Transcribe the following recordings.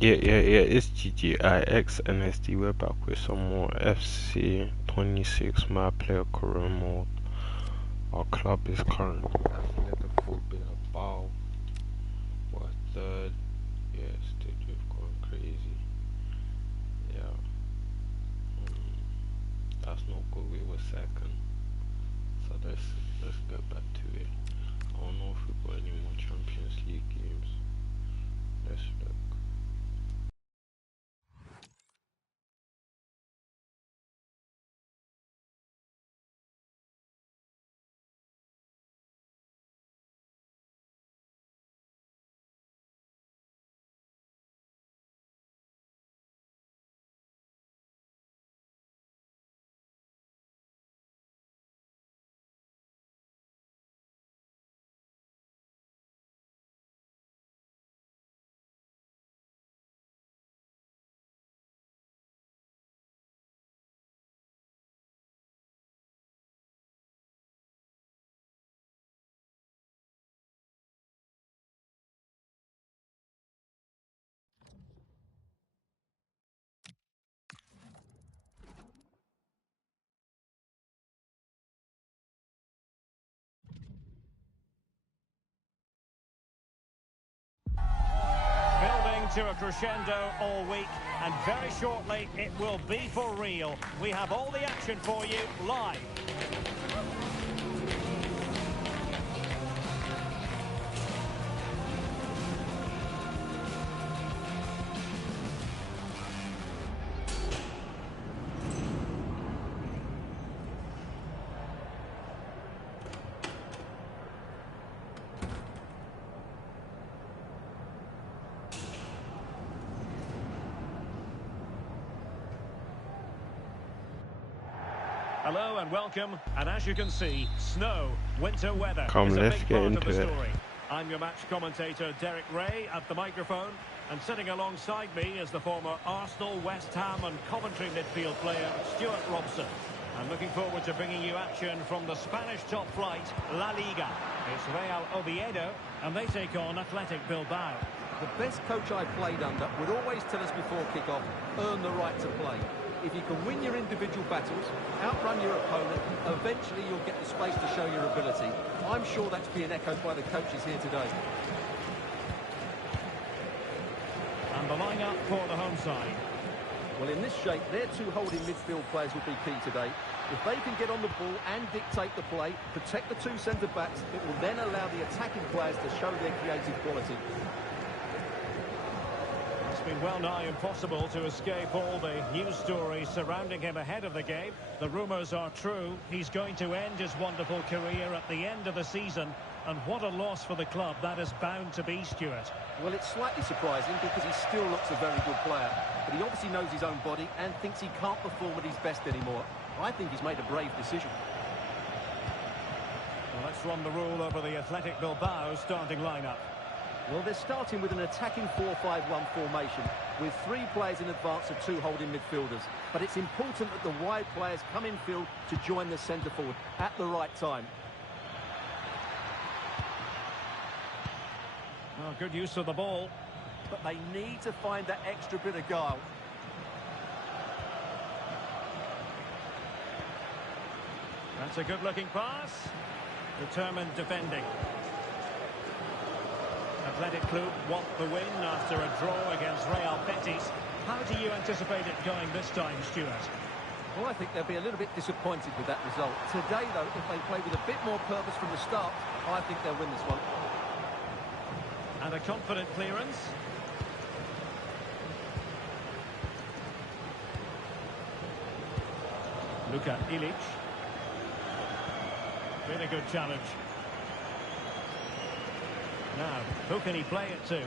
Yeah, it's GGIXNSD. We're back with some more FC26 MY player career mode. Our club is currently at Liverpool Bilbao. We're third. Yeah, Stitch going crazy. Yeah, that's not good. We were second. So let's get back to it. I don't know if we've got any more Champions League games. Let's look. Building to a crescendo all week, and very shortly it will be for real. We have all the action for you live. Hello and welcome, and as you can see, snow, winter weather is a big part of the story. I'm your match commentator Derek Ray at the microphone, and sitting alongside me is the former Arsenal, West Ham and Coventry midfield player Stuart Robson. I'm looking forward to bringing you action from the Spanish top flight, La Liga. It's Real Oviedo, and they take on Athletic Bilbao. The best coach I played under would always tell us before kick-off, earn the right to play. If you can win your individual battles, outrun your opponent, eventually you'll get the space to show your ability. I'm sure that's being echoed by the coaches here today. And the line-up for the home side. Well, in this shape, their two holding midfield players will be key today. If they can get on the ball and dictate the play, protect the two centre-backs, it will then allow the attacking players to show their creative quality. It's been well nigh impossible to escape all the news stories surrounding him ahead of the game. The rumours are true. He's going to end his wonderful career at the end of the season. And what a loss for the club that is bound to be, Stuart. Well, it's slightly surprising because he still looks a very good player. But he obviously knows his own body and thinks he can't perform at his best anymore. I think he's made a brave decision. Well, let's run the rule over the Athletic Bilbao starting lineup. Well, they're starting with an attacking 4-5-1 formation with three players in advance of two holding midfielders. But it's important that the wide players come in field to join the centre forward at the right time. Oh, good use of the ball. But they need to find that extra bit of guile. That's a good-looking pass. Determined defending. Athletic Club want the win after a draw against Real Betis. How do you anticipate it going this time, Stuart? Well, I think they'll be a little bit disappointed with that result. Today, though, if they play with a bit more purpose from the start, I think they'll win this one. And a confident clearance. Luka Ilic. Been a good challenge. Now, who can he play it to?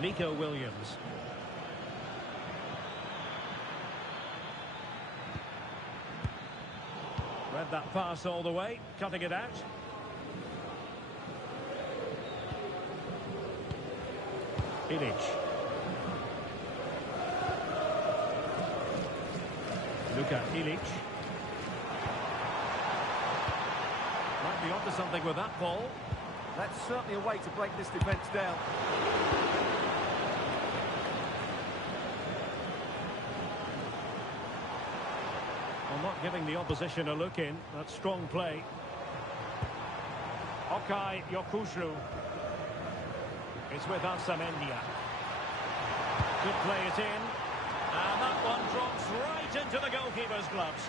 Nico Williams. Read that pass all the way, cutting it out. Ilic. Luka Ilic. Might be onto something with that ball. That's certainly a way to break this defence down. Well, not giving the opposition a look in. That's strong play. Okay, Yokushru. It's with Ansamendia. Could play it in. And that one drops right into the goalkeeper's gloves.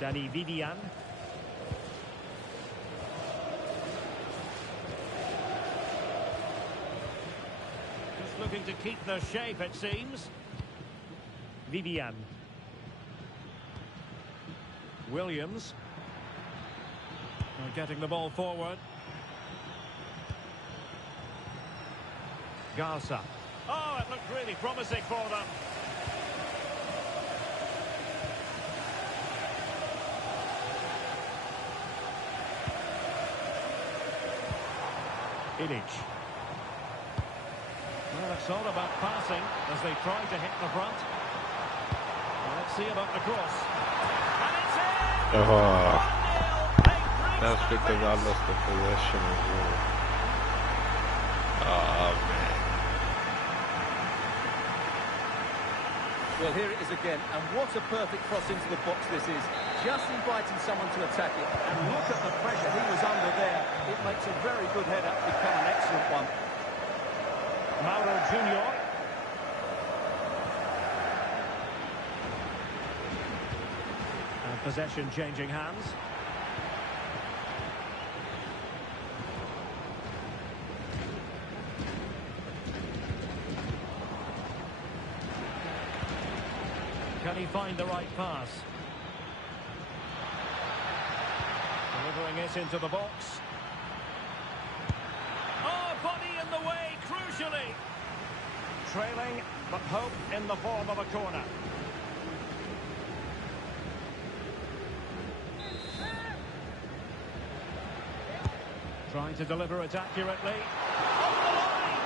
Danny Vivian. Just looking to keep the shape, it seems. Vivian. Williams. Getting the ball forward. Garza. Oh, it looked really promising for them. Ilic. Well, it's all about passing as they try to hit the front. Well, let's see about the cross. And it's in! Oh, that's because I lost the possession as well. Oh, man. Well, here it is again, and what a perfect cross into the box this is. Just inviting someone to attack it, and look at the pressure he was under there. It makes a very good header become an excellent one. Mauro Junior. And possession changing hands. Can he find the right pass? Delivering it into the box. Oh, body in the way, crucially. Trailing, but hope in the form of a corner. Trying to deliver it accurately. Off the line!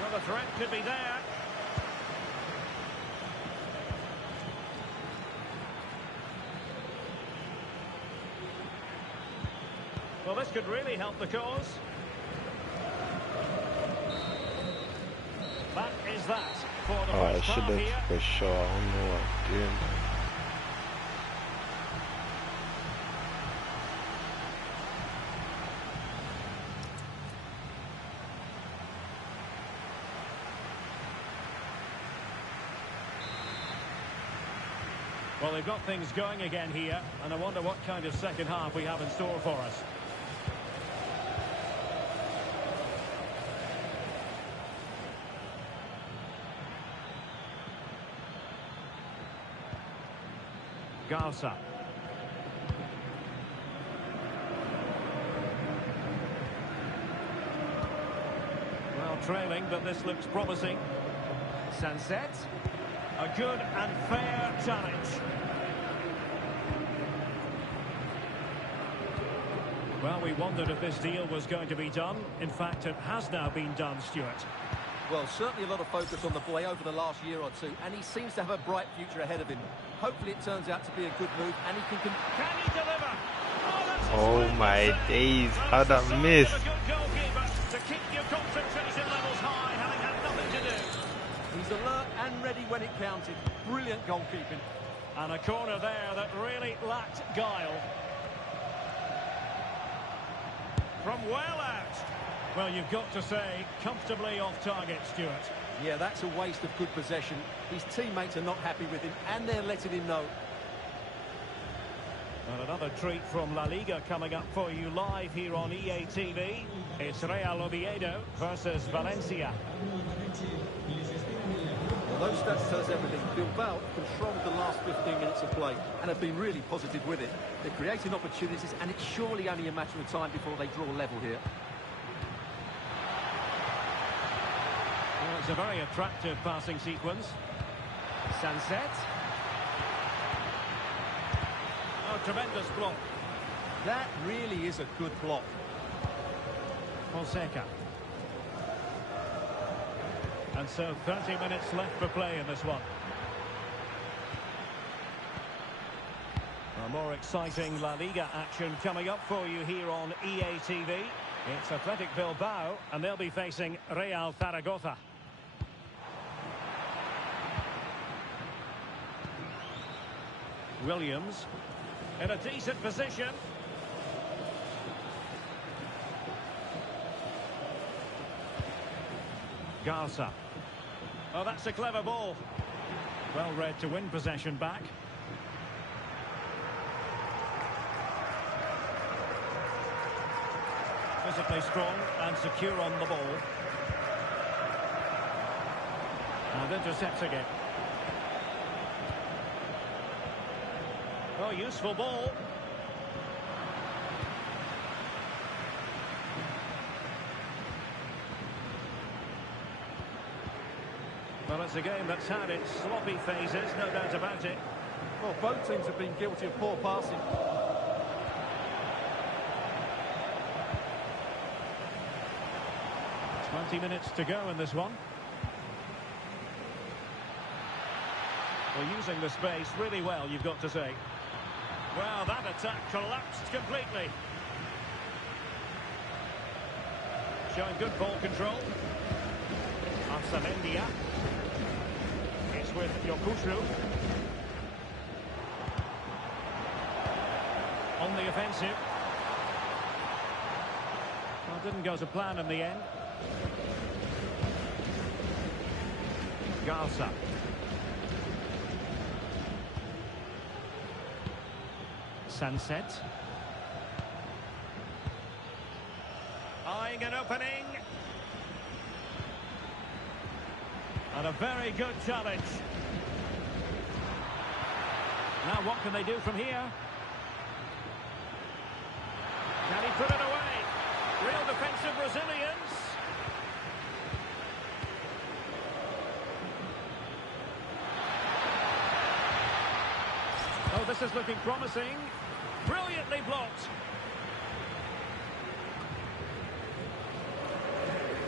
Well, the threat could be there. Well, this could really help the cause. That is that for the I first should half here. have for sure. I don't know what I'm doing. Well, they've got things going again here, and I wonder what kind of second half we have in store for us. Garza. Well, trailing, but this looks promising. Sunset. A good and fair challenge. Well, we wondered if this deal was going to be done. In fact, it has now been done, Stuart. Well, certainly a lot of focus on the boy over the last year or two, and he seems to have a bright future ahead of him. Hopefully it turns out to be a good move, and he can he deliver? Oh my days, how'd I miss? A good goalkeeper to keep your concentration levels high, having had nothing to do. He's alert and ready when it counted. Brilliant goalkeeping. And a corner there that really lacked guile. From well out. Well, you've got to say, comfortably off target, Stuart. Yeah, that's a waste of good possession. His teammates are not happy with him, and they're letting him know. And another treat from La Liga coming up for you live here on EA TV. It's Real Oviedo versus Valencia. Well, those stats tell us everything. Bilbao controlled the last 15 minutes of play and have been really positive with it. They're creating opportunities, and it's surely only a matter of time before they draw level here. Well, it's a very attractive passing sequence. Sunset. Oh, tremendous block. That really is a good block. Fonseca. And so 30 minutes left for play in this one. More exciting La Liga action coming up for you here on EA TV. It's Athletic Bilbao, and they'll be facing Real Zaragoza. Williams in a decent position. Garza. Oh, that's a clever ball. Well read to win possession back. Physically strong and secure on the ball. And intercepts again. Oh, useful ball. Well, it's a game that's had its sloppy phases, no doubt about it. Well, both teams have been guilty of poor passing. 20 minutes to go in this one. Well, using the space really well, you've got to say. Well, that attack collapsed completely. Showing good ball control. Arsalendia. It's with Yokushu. On the offensive. Well, didn't go to plan in the end. Garza. Sunset. Eyeing an opening. And a very good challenge. Now what can they do from here? Can he put it away? Real defensive resilience. Oh, this is looking promising. Brilliantly blocked.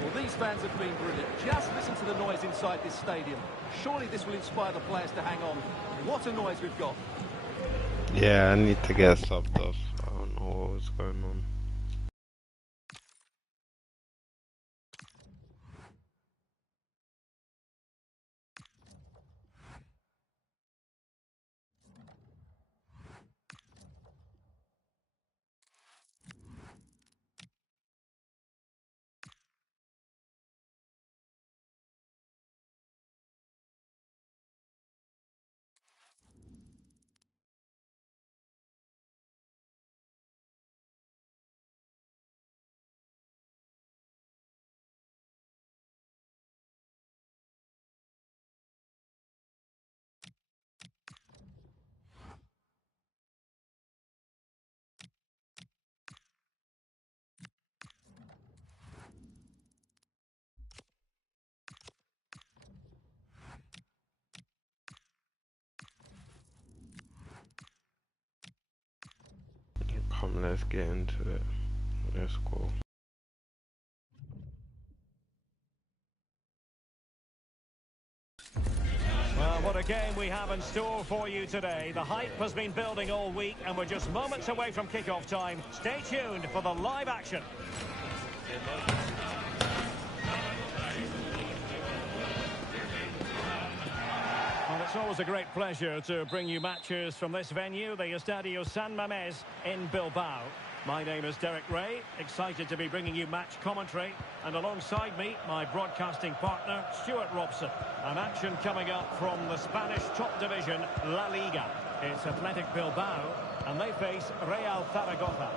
Well, these fans have been brilliant. Just listen to the noise inside this stadium. Surely this will inspire the players to hang on. What a noise we've got. Yeah, I need to get subbed off. I don't know what was going on. Come, let's get into it. Let's go. Well, what a game we have in store for you today. The hype has been building all week, and we're just moments away from kickoff time. Stay tuned for the live action. Well, it's always a great pleasure to bring you matches from this venue, the Estadio San Mamés in Bilbao. My name is Derek Ray, excited to be bringing you match commentary, and alongside me, my broadcasting partner, Stuart Robson. An action coming up from the Spanish top division, La Liga. It's Athletic Bilbao, and they face Real Zaragoza.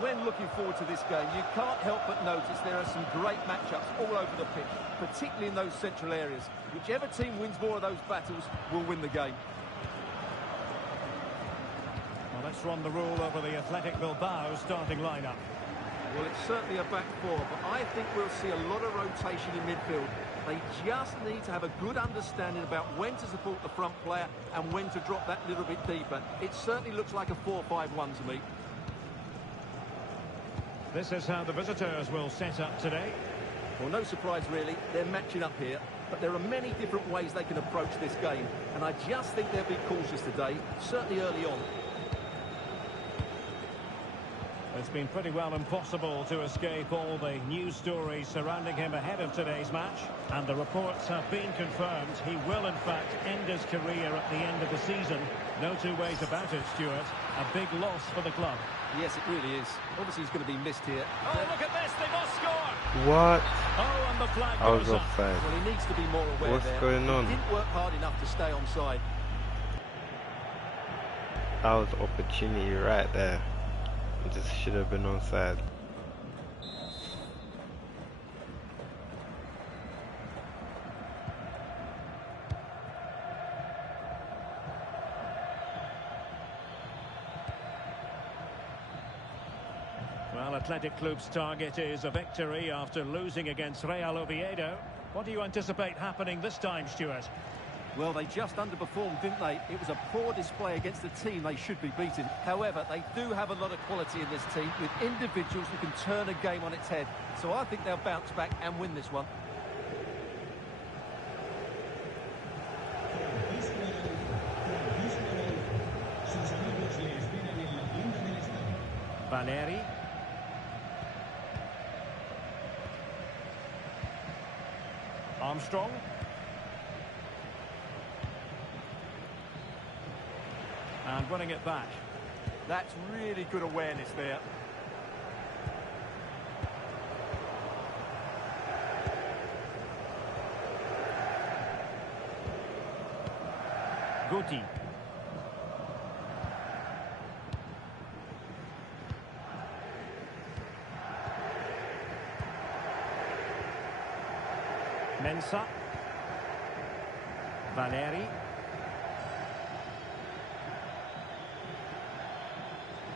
When looking forward to this game, you can't help but notice there are some great matchups all over the pitch, particularly in those central areas. Whichever team wins more of those battles will win the game. Well, let's run the rule over the Athletic Bilbao starting lineup. Well, it's certainly a back four, but I think we'll see a lot of rotation in midfield. They just need to have a good understanding about when to support the front player and when to drop that little bit deeper. It certainly looks like a 4-5-1 to me. This is how the visitors will set up today. Well, no surprise really, they're matching up here. but there are many different ways they can approach this game, and I just think they'll be cautious today, certainly early on. It's been pretty well impossible to escape all the news stories surrounding him ahead of today's match. And the reports have been confirmed. He will, in fact, end his career at the end of the season. No two ways about it, Stuart. A big loss for the club. Yes, it really is. Obviously, he's going to be missed here. Oh, look at this. They must score. What? Oh, and the flag I was goes up. offside. Well, he needs to be more aware What's there. going on? He didn't work hard enough to stay onside. That was opportunity right there. It just should have been onside. Well, Athletic Club's target is a victory after losing against Real Oviedo. What do you anticipate happening this time, Stuart? Well, they just underperformed, didn't they? It was a poor display against a team they should be beating. However, they do have a lot of quality in this team with individuals who can turn a game on its head. So I think they'll bounce back and win this one. Valeri. Armstrong. And winning it back. That's really good awareness there. Guti. Mensah. Valeri.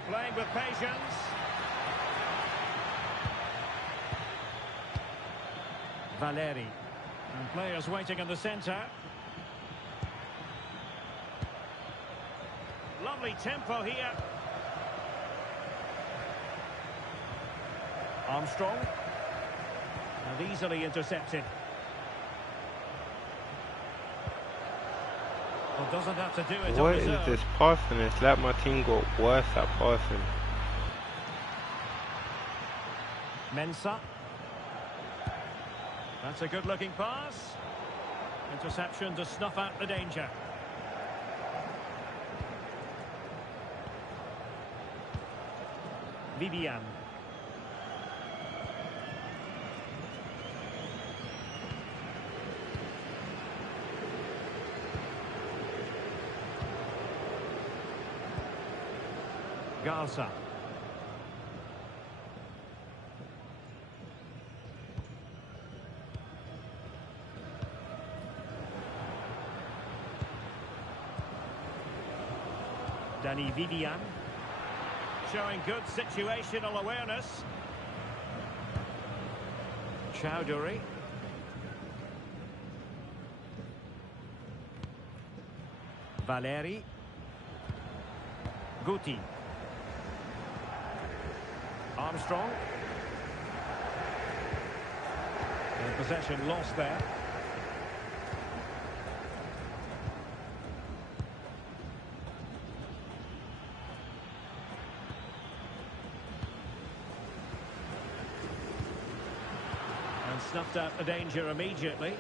Playing with patience. Valeri. And players waiting in the centre. Lovely tempo here. Armstrong. And easily intercepted. Well, doesn't have to do it What on his is own. this passing? It's like my team got worse at passing. Mensah. That's a good-looking pass. Interception to snuff out the danger. Vivian. Garza. Danny Vivian. Showing good situational awareness. Chowdhury. Valeri. Guti. Armstrong. And possession lost there. And snuffed out the danger immediately.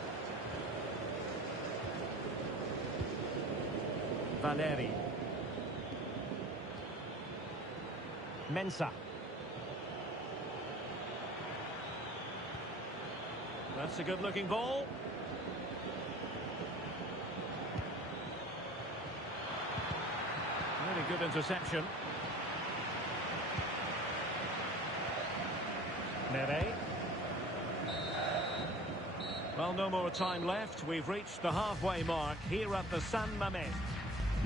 Valeri. Mensah. That's a good-looking ball. Really good interception. Mere. Well, no more time left. We've reached the halfway mark here at the San Mamés.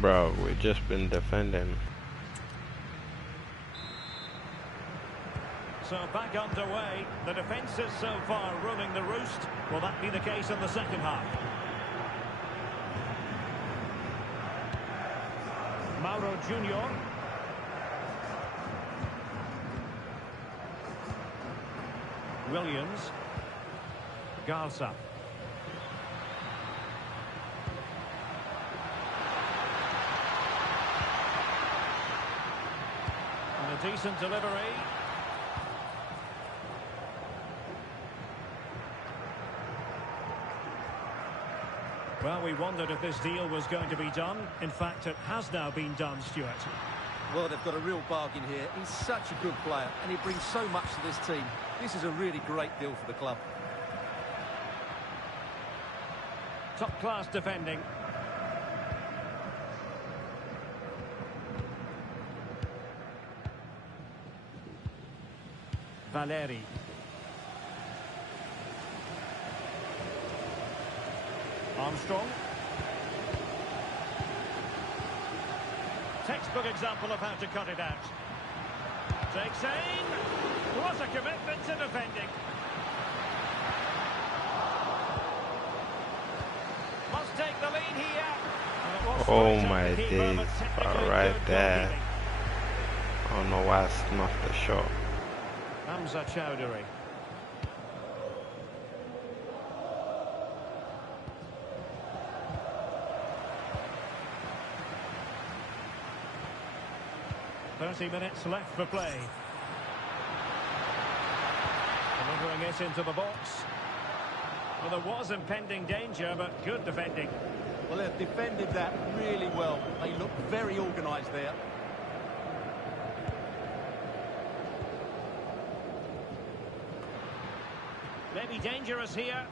Bro, we've just been defending. So back underway. The defences so far ruling the roost. Will that be the case in the second half? Mauro Junior. Williams. Garza. decent delivery. Well, we wondered if this deal was going to be done. In fact, it has now been done, Stuart. Well, they've got a real bargain here. He's such a good player, and he brings so much to this team. This is a really great deal for the club. Top-class defending. Valeri. Armstrong. Textbook example of how to cut it out. Takes aim. What a commitment to defending. Must take the lead here. Oh my days. Right there. I don't know why I snuffed the shot. Hamza Chowdhury. Minutes left for play. Delivering it into the box. Well, there was impending danger, but good defending. Well, they've defended that really well. They look very organised there. Maybe dangerous here.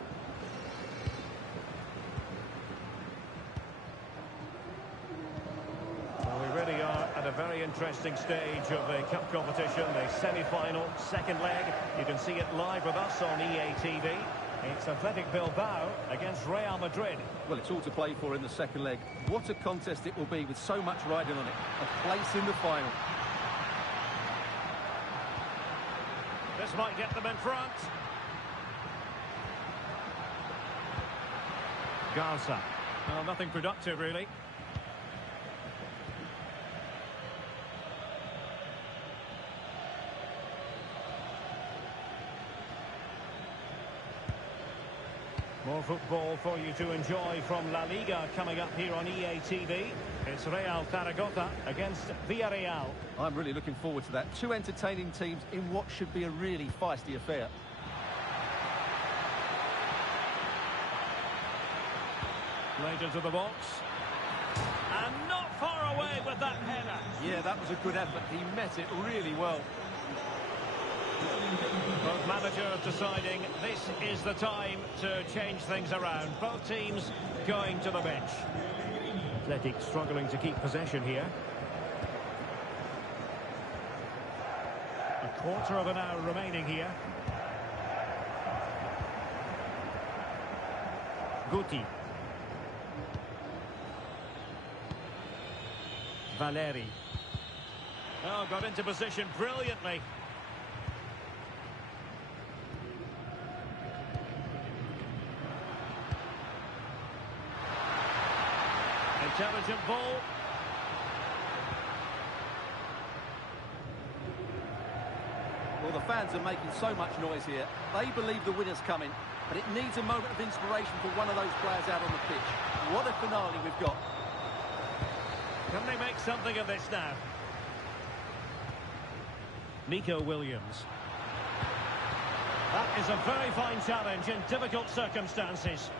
A very interesting stage of the cup competition, the semi-final, second leg. You can see it live with us on EA TV. It's Athletic Bilbao against Real Madrid. Well, it's all to play for in the second leg. What a contest it will be with so much riding on it. A place in the final. This might get them in front. Garza. Well, nothing productive, really. More football for you to enjoy from La Liga coming up here on EA TV. It's Real Zaragoza against Villarreal. I'm really looking forward to that. Two entertaining teams in what should be a really feisty affair. Played into the box. And not far away with that header. Yeah, that was a good effort. He met it really well. Both managers deciding this is the time to change things around. Both teams going to the bench. Athletic struggling to keep possession here. A quarter of an hour remaining here. Guti. Valeri. Oh, got into position brilliantly. Intelligent ball. Well, the fans are making so much noise here. They believe the winner's coming, but it needs a moment of inspiration for one of those players out on the pitch. What a finale we've got. Can they make something of this now? Nico Williams. That is a very fine challenge in difficult circumstances.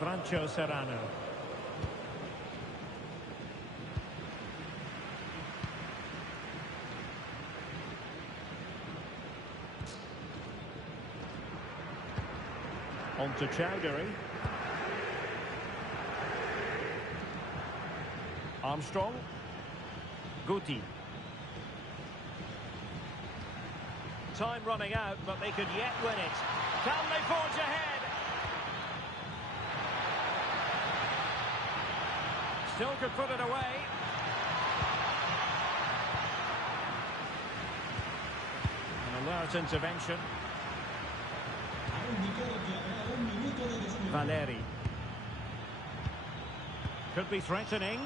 Francho Serrano. On to Chowdhury. Armstrong. Guti. Time running out, but they could yet win it. Can they forge ahead? Still could put it away. An alert intervention. Valeri. Could be threatening.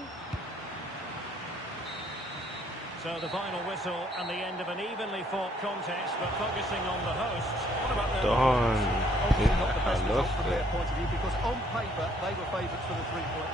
So the final whistle and the end of an evenly fought contest, but focusing on the hosts. What about the Obviously not the best result from their point of view, because on paper they were favourites for the 3 point.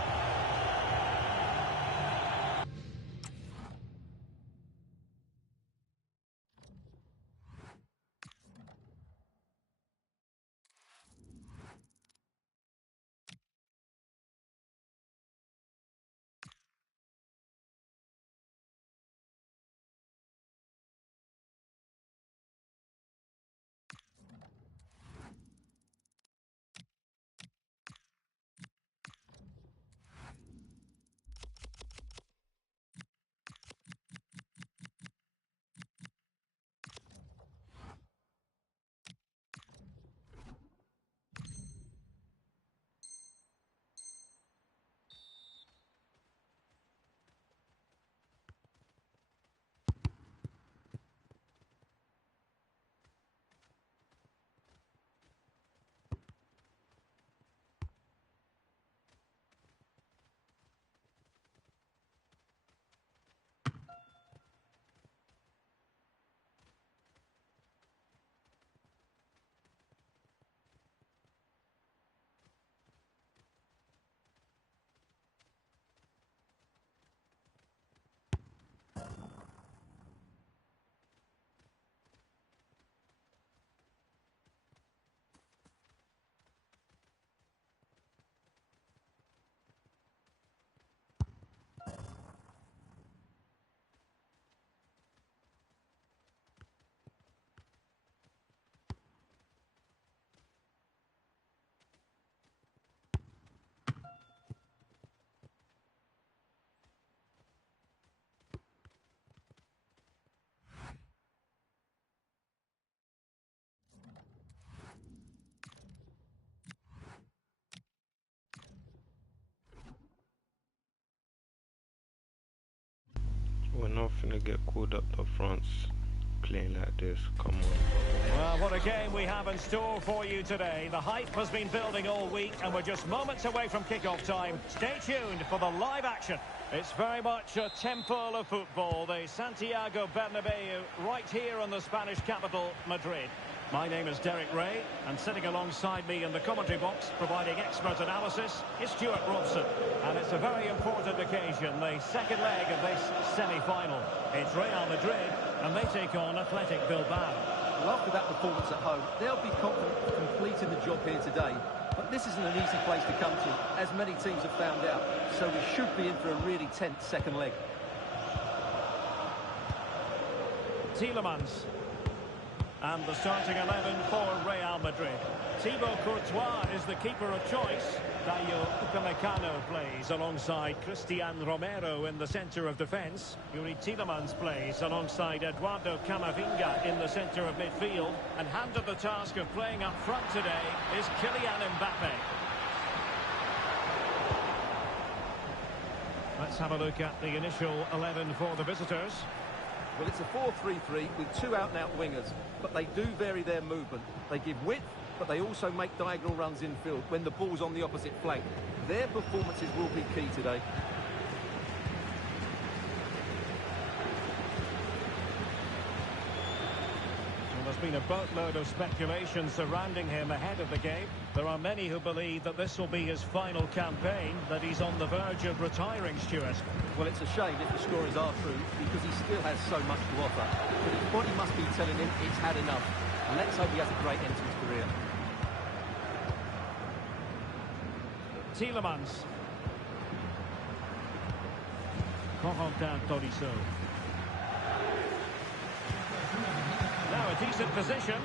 to get called up to France playing like this. Come on. Well, what a game we have in store for you today. The hype has been building all week, and we're just moments away from kick-off time. Stay tuned for the live action. It's very much a temple of football, the Santiago Bernabeu, right here in the Spanish capital, Madrid. My name is Derek Ray, and sitting alongside me in the commentary box, providing expert analysis, is Stuart Robson. And it's a very important occasion, the second leg of this semi-final. It's Real Madrid, and they take on Athletic Bilbao. Well, after that performance at home, they'll be confident of completing the job here today. But this isn't an easy place to come to, as many teams have found out. So we should be in for a really tense second leg. Tielemans. And the starting 11 for Real Madrid. Thibaut Courtois is the keeper of choice. Dayo Upamecano plays alongside Christian Romero in the centre of defence. Yuri Tielemans plays alongside Eduardo Camavinga in the centre of midfield. And handed the task of playing up front today is Kylian Mbappe. Let's have a look at the initial 11 for the visitors. Well, it's a 4-3-3 with two out-and-out wingers, but they do vary their movement. They give width, but they also make diagonal runs infield when the ball's on the opposite flank. Their performances will be key today. Well, there's been a boatload of speculation surrounding him ahead of the game. There are many who believe that this will be his final campaign, that he's on the verge of retiring, Stuart. Well, it's a shame if the stories are true, because he still has so much to offer. But his body must be telling him it's had enough. And let's hope he has a great end to his career. Tielemans. Corentin Tolisso. Now a decent position.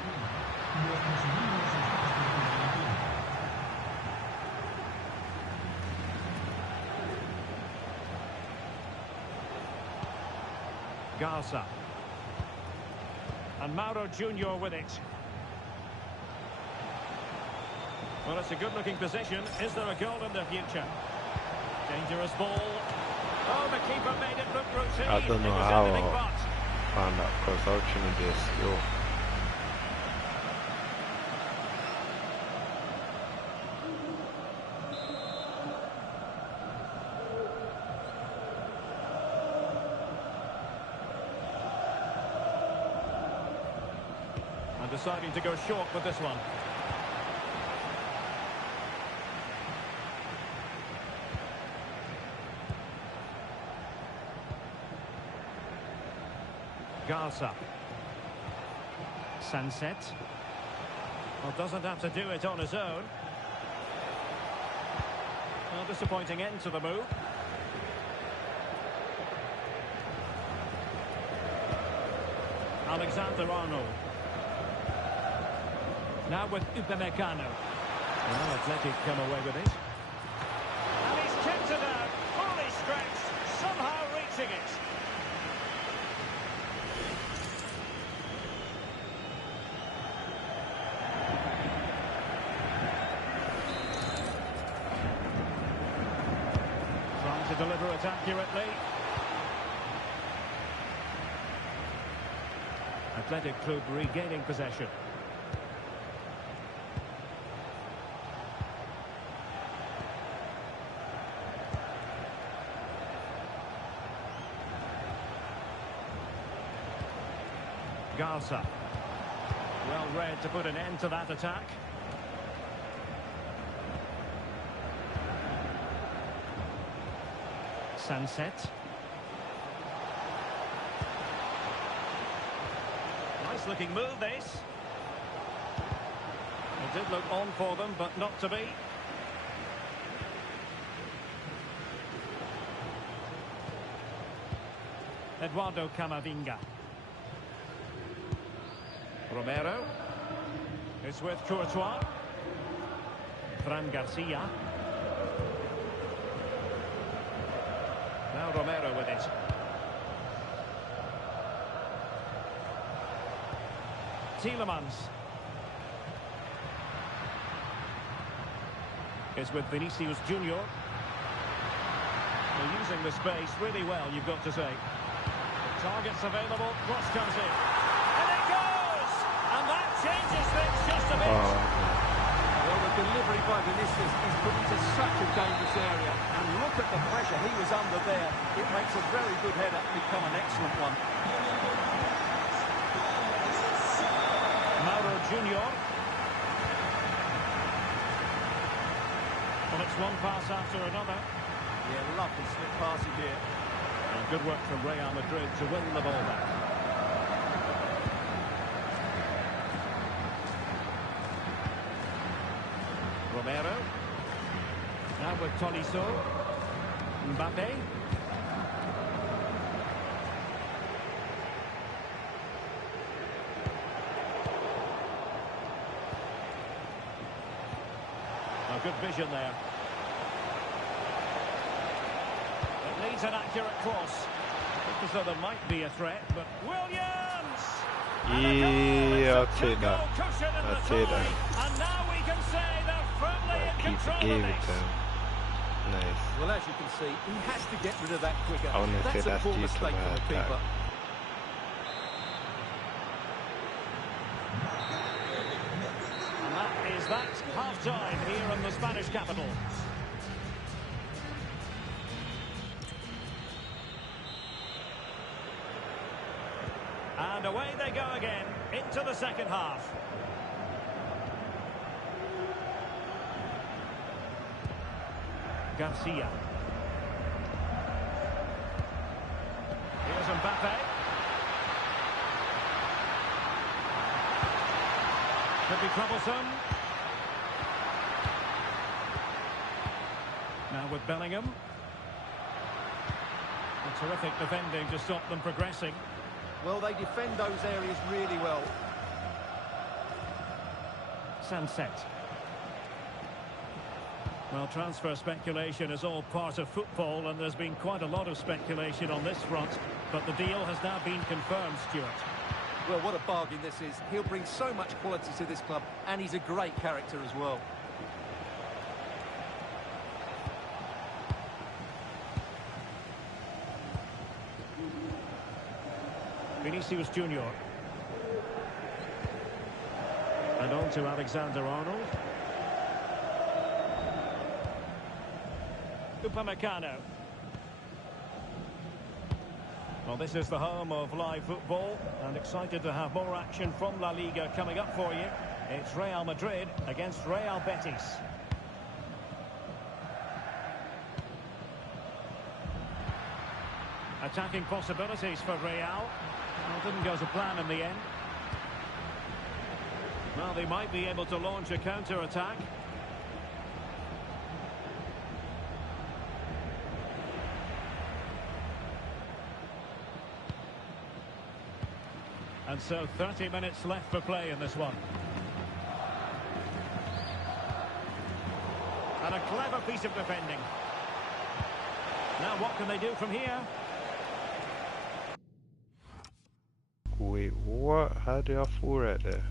Garza. And Mauro Junior with it. Well, it's a good-looking position. Is there a goal in the future? Dangerous ball. Oh, the keeper made it look routine. I don't know how I found that because I was trying to do a skill. And deciding to go short with this one. Garza. Sunset. Well, doesn't have to do it on his own. Well, disappointing end to the move. Alexander Arnold. Now with Upamecano. Well, Athletic come away with it. And he's kept it out. Fully stretched. Somehow reaching it. To deliver it accurately. Athletic Club regaining possession. Garza. Well read to put an end to that attack. Sunset. Nice looking move this. It did look on for them, but not to be. Eduardo Camavinga. Romero. It's with Courtois. Fran Garcia. Now Romero with it. Tielemans. Is with Vinicius Junior. They're using the space really well, you've got to say. Targets available, cross comes in. And it goes! And that changes things just a bit. Well, the delivery by Vinicius is put into such a dangerous area. And look at the pressure he was under there. It makes a very good header become an excellent one. Mauro Junior. Well, it's one pass after another. Yeah, lovely slip passing here. And good work from Real Madrid to win the ball back. Romero. Now with Tolisso. Mbappe. A good vision there. It needs an accurate cross. Look as though there might be a threat, but Williams! Yeah, I'll take that. I'll take that. And now we can say they're firmly in control of Gave it this. to him. Nice. Well, as you can see, he has to get rid of that quicker. I wanna say That's a that's poor due to mistake my from the attack. keeper. And that is that half-time here in the Spanish capital. And away they go again into the second half. Garcia. Here's Mbappe. Could be troublesome. Now with Bellingham. A terrific defending to stop them progressing. Well, they defend those areas really well. Sunset. Well, transfer speculation is all part of football, and there's been quite a lot of speculation on this front, but the deal has now been confirmed, Stuart. Well, what a bargain this is. He'll bring so much quality to this club, and he's a great character as well. Vinicius Junior. And on to Alexander-Arnold. Upamecano. Well, this is the home of live football, and excited to have more action from La Liga coming up for you. It's Real Madrid against Real Betis. Attacking possibilities for Real. Well, didn't go to plan in the end. Well, they might be able to launch a counter-attack. And so 30 minutes left for play in this one. And a clever piece of defending. Now what can they do from here? Wait, what? How did I fall right there?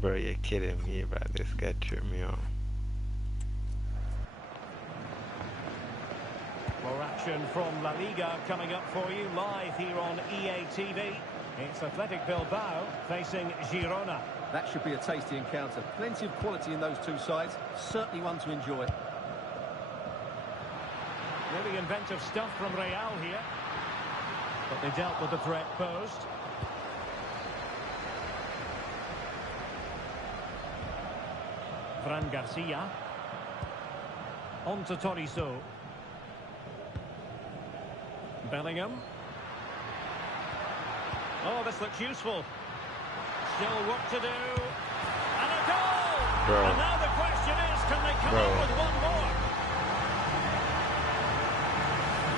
Bro, you're kidding me about this guy tripping me off. More action from La Liga coming up for you live here on EA TV. It's Athletic Bilbao facing Girona. That should be a tasty encounter. Plenty of quality in those two sides. Certainly one to enjoy. Really inventive stuff from Real here. But they dealt with the threat posed. Fran Garcia. On to Tolisso. Bellingham. Oh, this looks useful. Still work to do. And a goal! Bro. And now the question is, can they come up with one more?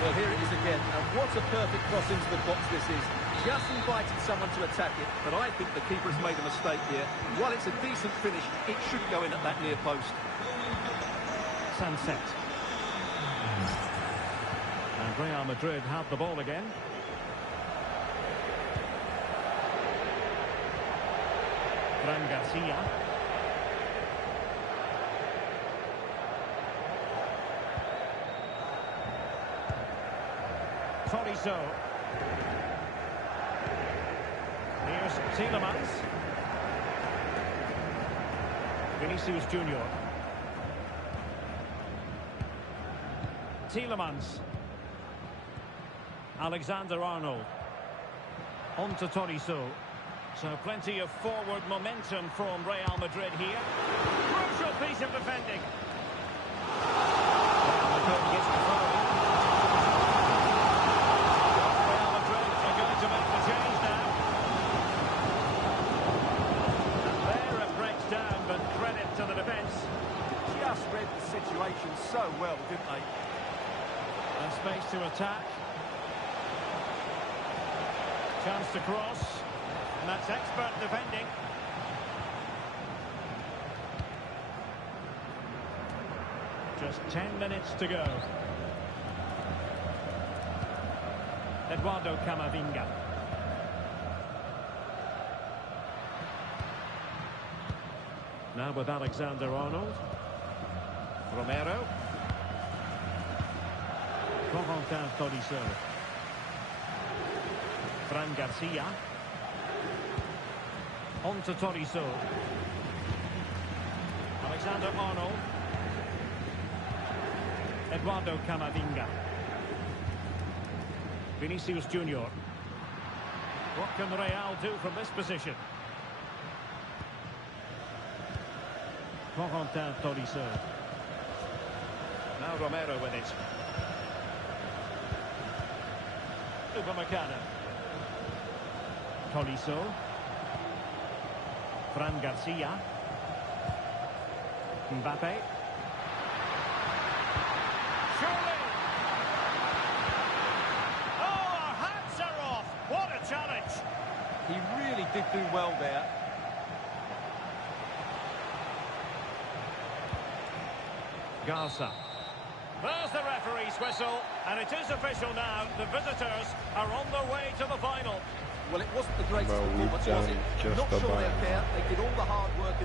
Well, here it is again. And what a perfect cross into the box this is. Just invited someone to attack it, but I think the keeper has made a mistake here. While it's a decent finish, it should go in at that near post. Sunset. Real Madrid have the ball again. Fran Garcia. Toriso. Here's Tielemans. Vinicius Junior. Tielemans. Alexander-Arnold. On to Toriso. So plenty of forward momentum from Real Madrid here. Crucial piece of defending. Real Madrid gets the throw. Real Madrid are going to make the change now. And there it breaks down, but credit to the defence. Just read the situation so well, didn't they? And space to attack. Chance to cross. And that's expert defending. Just 10 minutes to go. Eduardo Camavinga. Now with Alexander-Arnold. Romero. Corentin Tolisso. Fran Garcia. On to Toriso. Alexander-Arnold. Eduardo Camavinga. Vinicius Junior. What can Real do from this position? Corentin Tolisso. Now Romero with it. Upamecano. Tolisso. Fran Garcia. Mbappe. Surely! Oh, our hats are off! What a challenge! He really did do well there. Garza. There's the referee's whistle, and it is official now. The visitors are on their way to the final. Well, it wasn't the greatest Well, we've performance, was done it? just Not sure about. they're fair. They did all the hard work.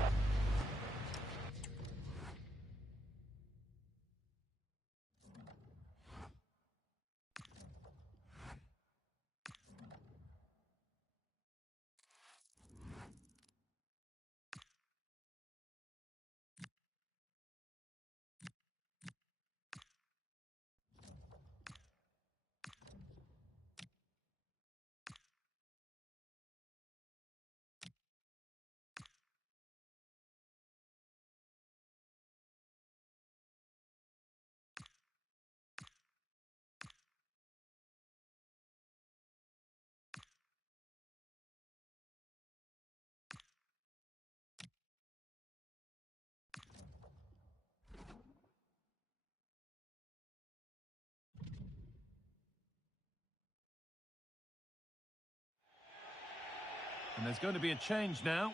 And there's going to be a change now.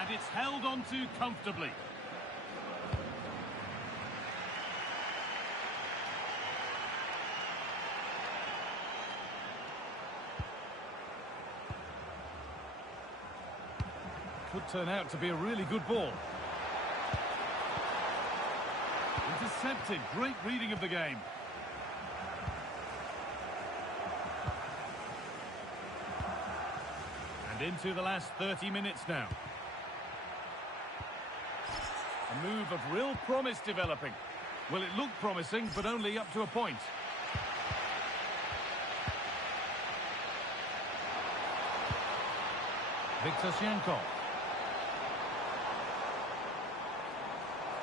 And it's held on to comfortably. Could turn out to be a really good ball. Intercepted. Great reading of the game. And into the last 30 minutes now. A move of real promise developing. Well, it looked promising, but only up to a point. Viktor Shankov.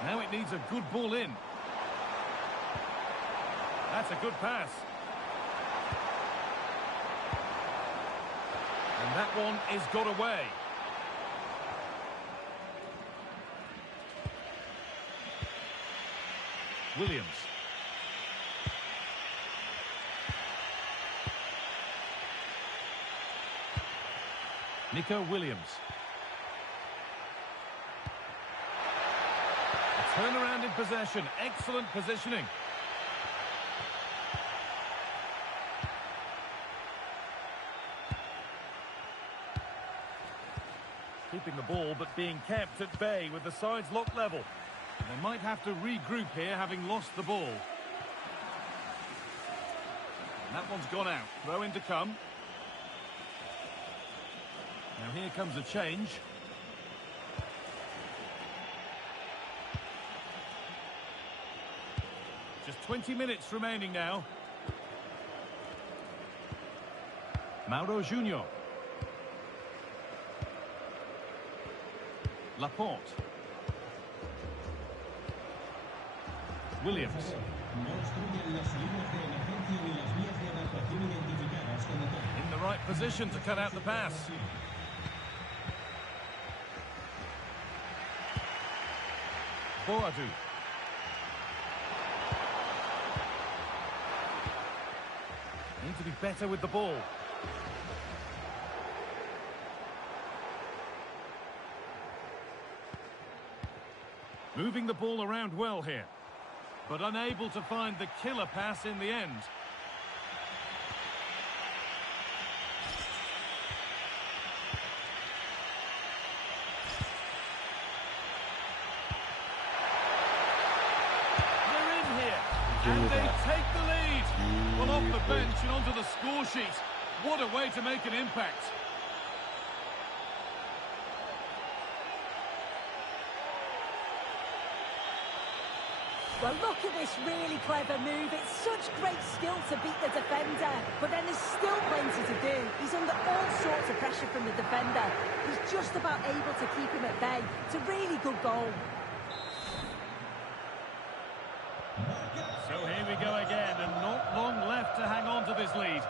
Now it needs a good ball in. That's a good pass. And that one is got away. Williams. Nico Williams. A turnaround in possession. Excellent positioning. Keeping the ball, but being kept at bay with the sides locked level. They might have to regroup here, having lost the ball. And that one's gone out. Throw in to come. Now here comes a change. Just 20 minutes remaining now. Mauro Junior. Laporte. Williams. In the right position to cut out the pass. Boadu. Need to be better with the ball. Moving the ball around well here, but unable to find the killer pass in the end. They're in here, and they take the lead. Well, off the bench and onto the score sheet. What a way to make an impact. Well, look at this really clever move. It's such great skill to beat the defender. But then there's still plenty to do. He's under all sorts of pressure from the defender. He's just about able to keep him at bay. It's a really good goal. So here we go again, and not long left to hang on to this lead.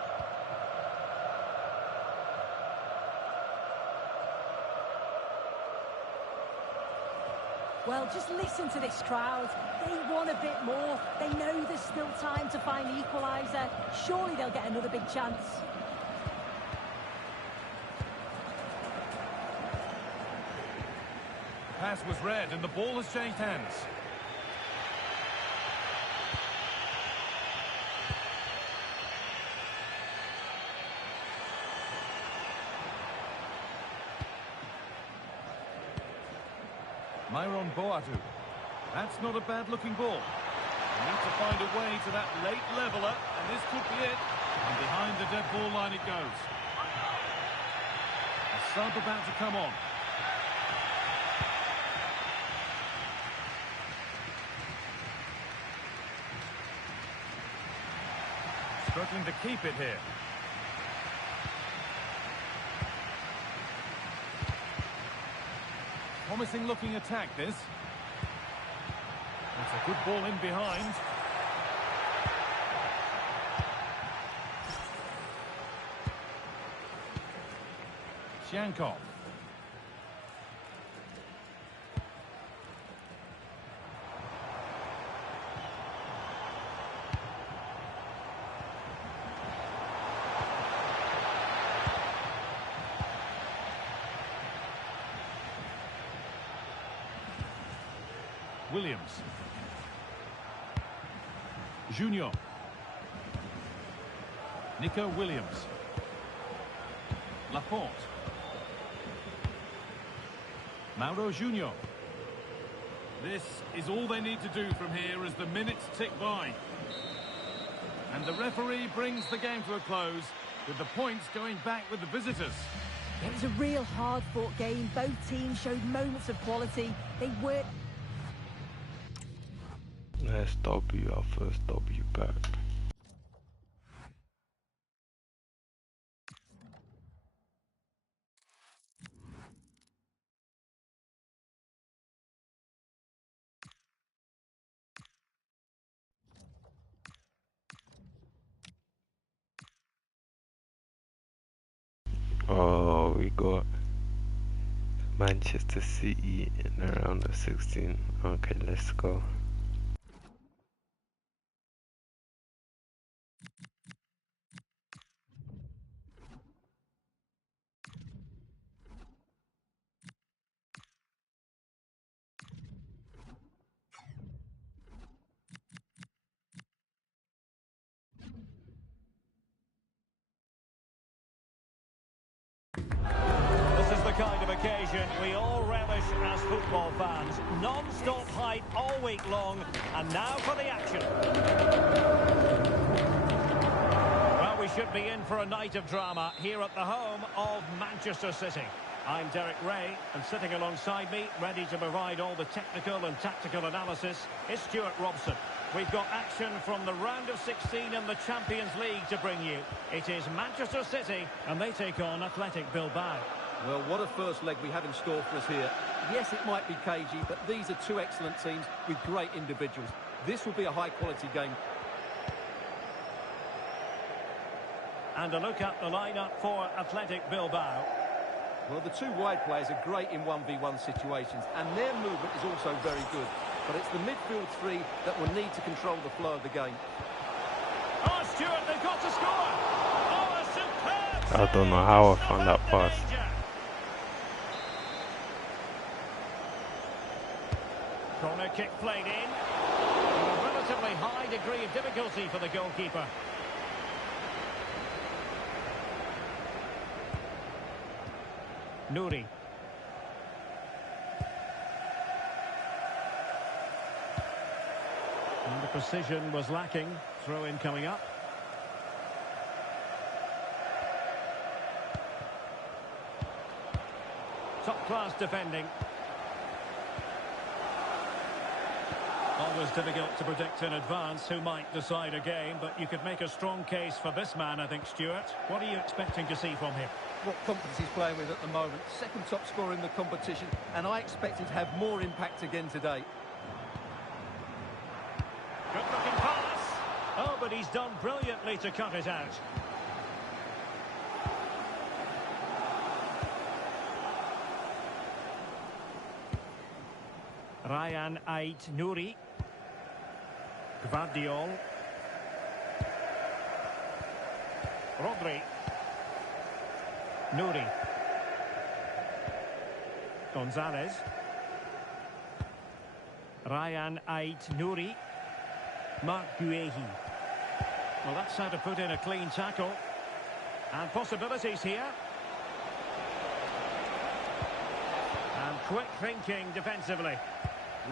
Well, just listen to this crowd. They want a bit more. They know there's still time to find the equaliser. Surely they'll get another big chance. Pass was read, and the ball has changed hands. Myron Boadu. That's not a bad-looking ball. They need to find a way to that late leveller, and this could be it. And behind the dead ball line it goes. A sub about to come on. Struggling to keep it here. Promising looking attack, this. That's a good ball in behind. Shankov. Williams. Junior. Nico Williams. Laporte. Mauro Junior. This is all they need to do from here as the minutes tick by. And the referee brings the game to a close, with the points going back with the visitors. It was a real hard-fought game. Both teams showed moments of quality. They worked. Nice W, our first W back. Oh, we got Manchester City in around the 16. Okay, let's go. non-stop hype all week long, and now for the action. Well, we should be in for a night of drama here at the home of Manchester City. I'm Derek Ray, and sitting alongside me, ready to provide all the technical and tactical analysis, is Stuart Robson. We've got action from the round of 16 in the Champions League to bring you. It is Manchester City, and they take on Athletic Bilbao. Well, what a first leg we have in store for us here. Yes, it might be cagey, but these are two excellent teams with great individuals. This will be a high-quality game. And a look at the lineup for Athletic Bilbao. Well, the two wide players are great in 1v1 situations, and their movement is also very good. But it's the midfield three that will need to control the flow of the game. Oh, Stuart, they've got to score! Oh, a superb! I don't know how I found that pass. Corner kick played in. A relatively high degree of difficulty for the goalkeeper. Nouri. And the precision was lacking. Throw-in coming up. Top-class defending. Always difficult to predict in advance who might decide a game, but you could make a strong case for this man, I think, Stuart. What are you expecting to see from him? What confidence he's playing with at the moment. Second top scorer in the competition, and I expect him to have more impact again today. Good-looking pass. Oh, but he's done brilliantly to cut it out. Ryan Ait Nouri. Gvardiol. Rodri. Nouri. Gonzalez. Ryan Ait Nouri. Mark Guehi. Well, that's how to put in a clean tackle. And possibilities here. And quick thinking defensively.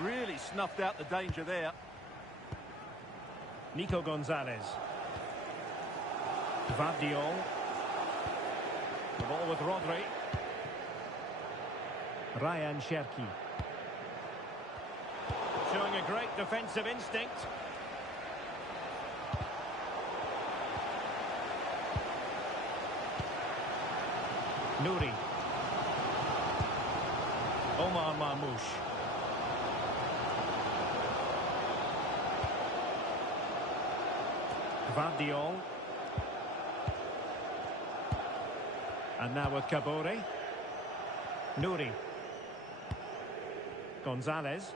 Really snuffed out the danger there. Nico Gonzalez. Gvardiol. The ball with Rodri. Ryan Cherki. Showing a great defensive instinct. Nouri. Omar Marmoush. Gvardiol. And now with Kabore. Nouri. Gonzalez.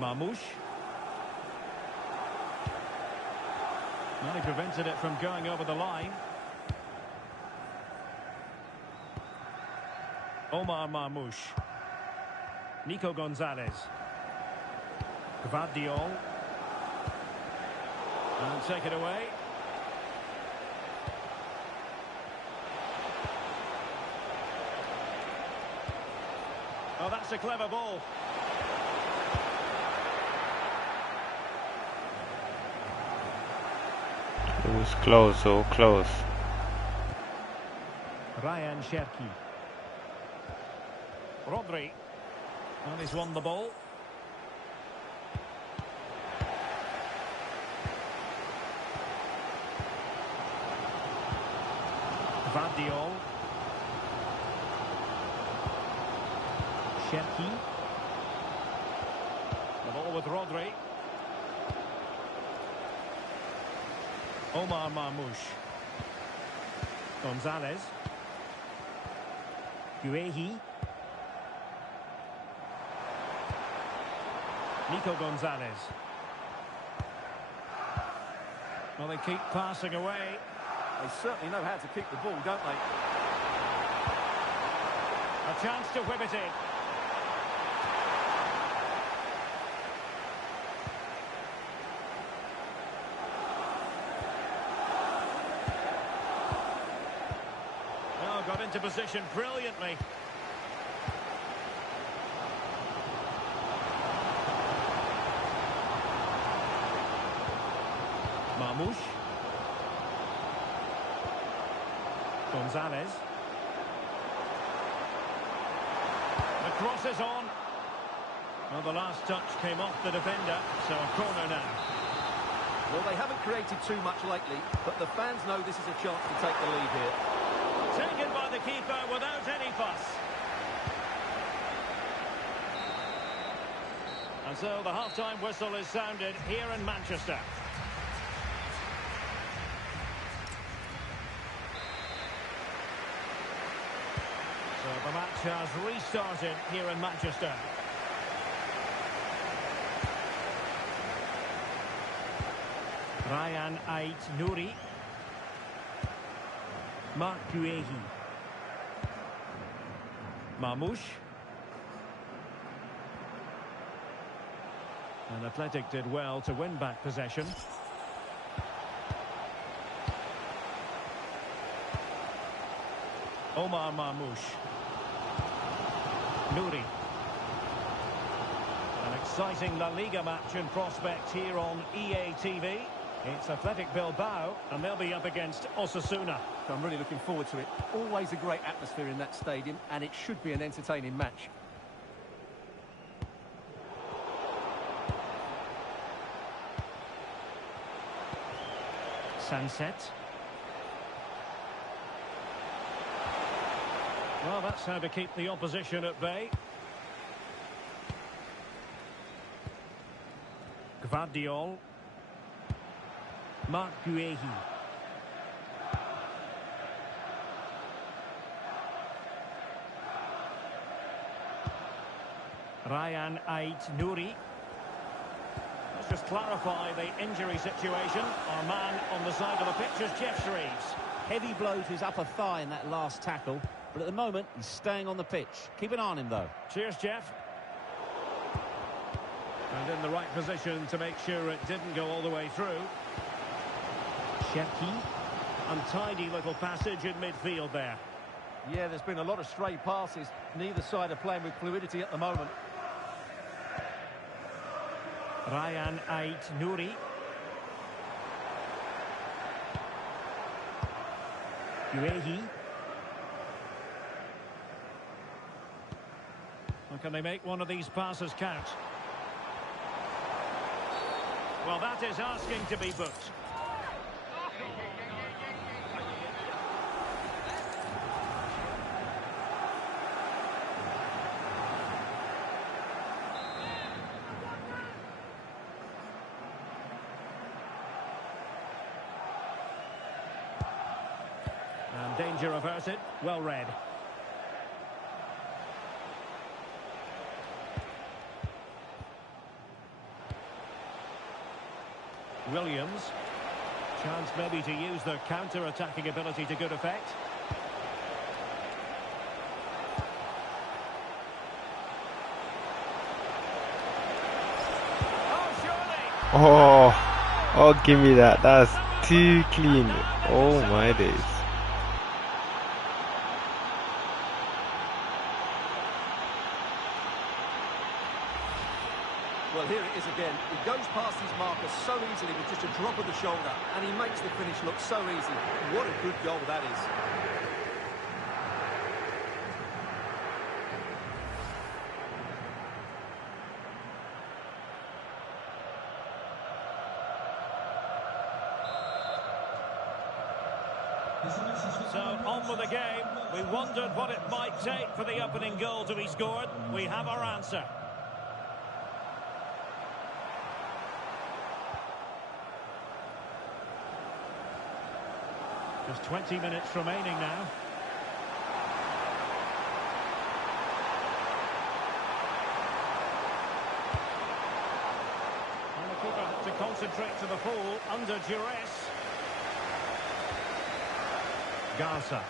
Marmoush. Well, he prevented it from going over the line. Omar Marmoush. Nico Gonzalez. Gvardiol. And take it away. Oh, that's a clever ball. It was close, so close. Ryan Cherki. Rodri. And he's won the ball. Gvardiol. Cherki. The ball with Rodri. Omar Marmoush. Gonzalez. Guehi. Nico Gonzalez. Well, they keep passing away. They certainly know how to keep the ball, don't they? A chance to whip it in. Oh, got into position brilliantly. Marmoush. Gonzalez. The cross is on. Well, the last touch came off the defender, so a corner now. Well, they haven't created too much lately, but the fans know this is a chance to take the lead here. Taken by the keeper without any fuss. And so the half-time whistle is sounded here in Manchester. So the match has restarted here in Manchester. Ryan Ait-Nouri. Marc Guehi. Marmoush. And Athletic did well to win back possession. Omar Marmoush. Nouri. An exciting La Liga match in prospect here on EA TV. It's Athletic Bilbao, and they'll be up against Osasuna. I'm really looking forward to it. Always a great atmosphere in that stadium, and it should be an entertaining match. Sunset. Well, that's how to keep the opposition at bay. Gvardiol. Marc Guehi. Ryan Ait-Nouri. Let's just clarify the injury situation. Our man on the side of the pitch is Jeff Shreves. Heavy blow to his upper thigh in that last tackle, but at the moment he's staying on the pitch. Keep an eye on him though. Cheers, Jeff. And in the right position to make sure it didn't go all the way through. Cherki. Untidy little passage in midfield there. Yeah, there's been a lot of stray passes. Neither side are playing with fluidity at the moment. Ryan Ait-Nouri. Guehi. Well, can they make one of these passes count? Well, that is asking to be booked. And danger averted. Well read. Williams. Chance maybe to use their counter-attacking ability to good effect. Oh, surely! Oh, give me that. That's too clean. Oh, my days. Well, here it is again. He goes past his marker so easily with just a drop of the shoulder, and he makes the finish look so easy. What a good goal that is. So, on with the game. We wondered what it might take for the opening goal to be scored. We have our answer. Just 20 minutes remaining now. And the keeper had to concentrate to the full under duress. Garza.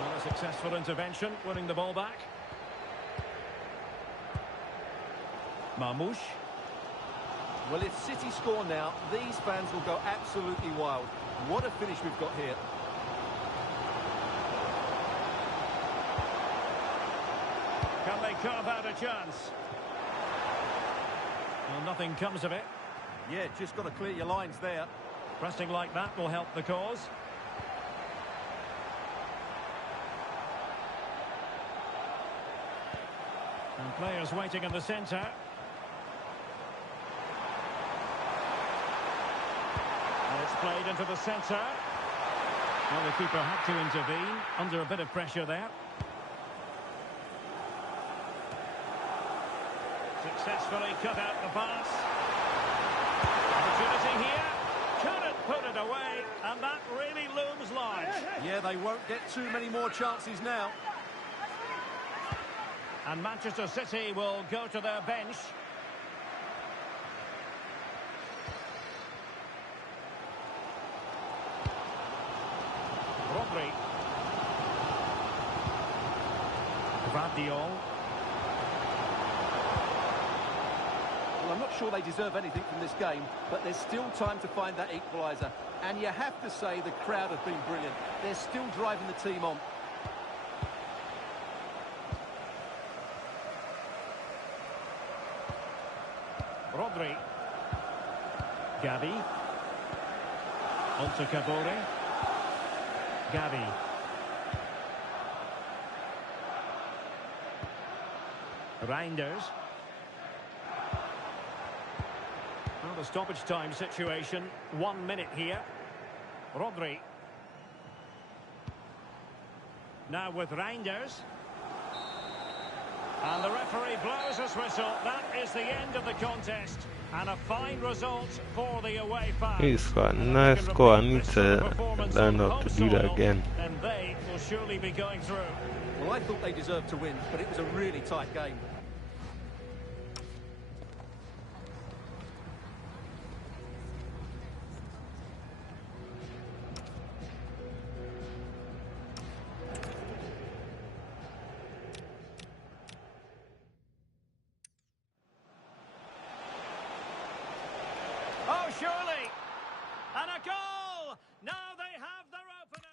Well, a successful intervention, winning the ball back. Marmoush. Well, if City score now, these fans will go absolutely wild. What a finish we've got here. Can they carve out a chance? Well, nothing comes of it. Yeah, just got to clear your lines there. Pressing like that will help the cause. And players waiting in the centre. And it's played into the centre. Well, the keeper had to intervene, under a bit of pressure there. Successfully cut out the pass. Opportunity here. Couldn't put it away, and that really looms large. Yeah, they won't get too many more chances now. And Manchester City will go to their bench. Rodri. Gvardiol. Well, I'm not sure they deserve anything from this game, but there's still time to find that equaliser. And you have to say the crowd have been brilliant. They're still driving the team on. Rodri. Gavi. Onto Kabore. Gavi. Reinders. Well, the stoppage time situation. 1 minute here. Rodri. Now with Reinders. And the referee blows his whistle. That is the end of the contest. And a fine result for the away fans. He's got a nice score. I need to learn how to do that again. And they will surely be going through. Well, I thought they deserved to win, but it was a really tight game. Oh, surely! And a goal! Now they have their opener!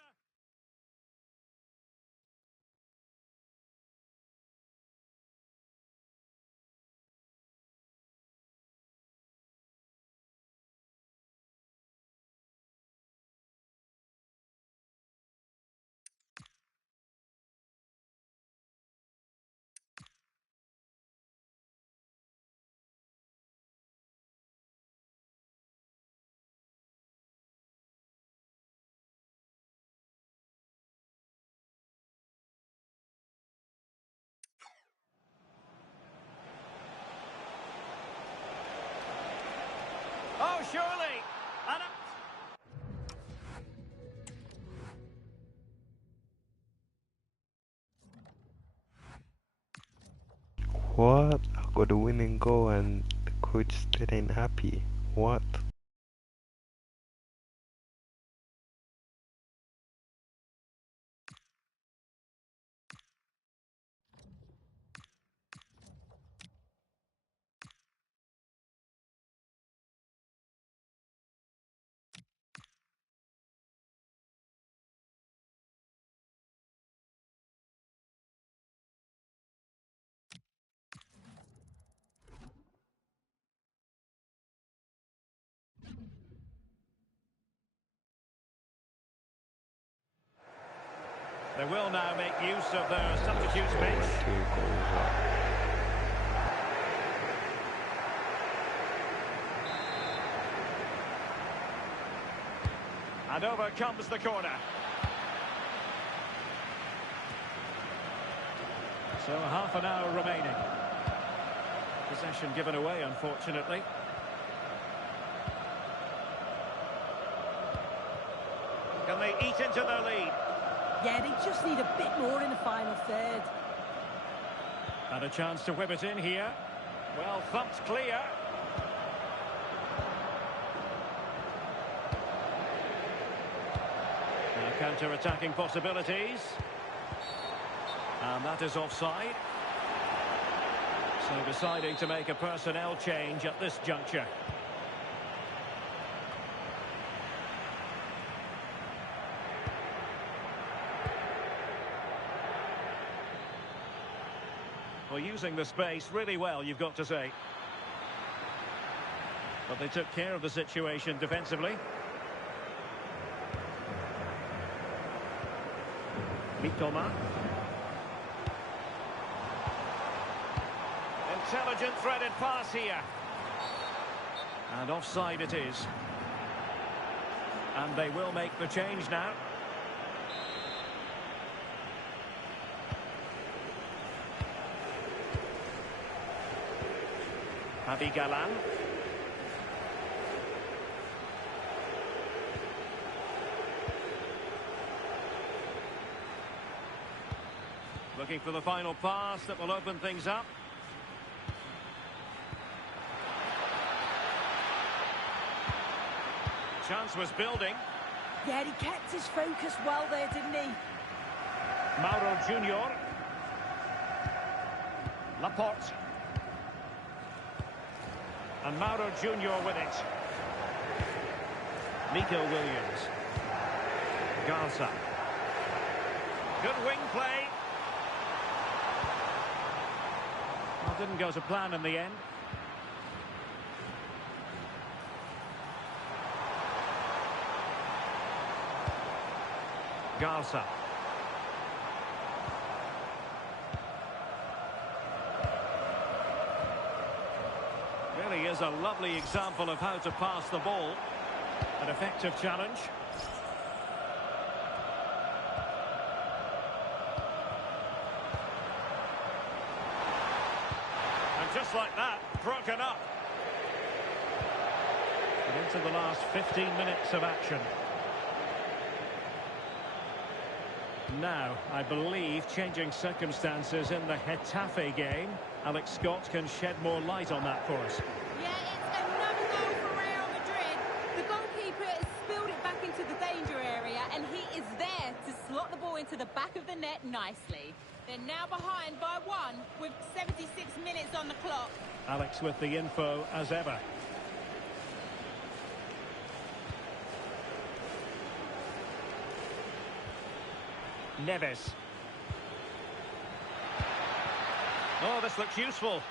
Oh, surely! And What? I got a winning goal and the coach still ain't happy. What? they will now make use of their substitutes bench. 2 goals up. And over comes the corner. So half an hour remaining. Possession given away, unfortunately. Can they eat into their lead? Yeah, they just need a bit more in the final third. And a chance to whip it in here. Well thumped clear. Now counter-attacking possibilities. And that is offside. So deciding to make a personnel change at this juncture. Well, using the space really well, you've got to say. But they took care of the situation defensively. Mitoma. Intelligent threaded pass here. And offside it is. And they will make the change now. Galan. Looking for the final pass that will open things up. Chance was building. Yeah, he kept his focus well there, didn't he? Mauro Junior. Laporte. And Mauro Junior with it. Nico Williams. Garza. Good wing play. Well, didn't go to plan in the end. Garza. Really is a lovely example of how to pass the ball. An effective challenge. And just like that, broken up. And into the last 15 minutes of action. Now, I believe, changing circumstances in the Getafe game. Alex Scott can shed more light on that for us. Yeah, it's another goal for Real Madrid. The goalkeeper has spilled it back into the danger area, and he is there to slot the ball into the back of the net nicely. They're now behind by 1 with 76 minutes on the clock. Alex with the info as ever. Neves. Oh, this looks useful.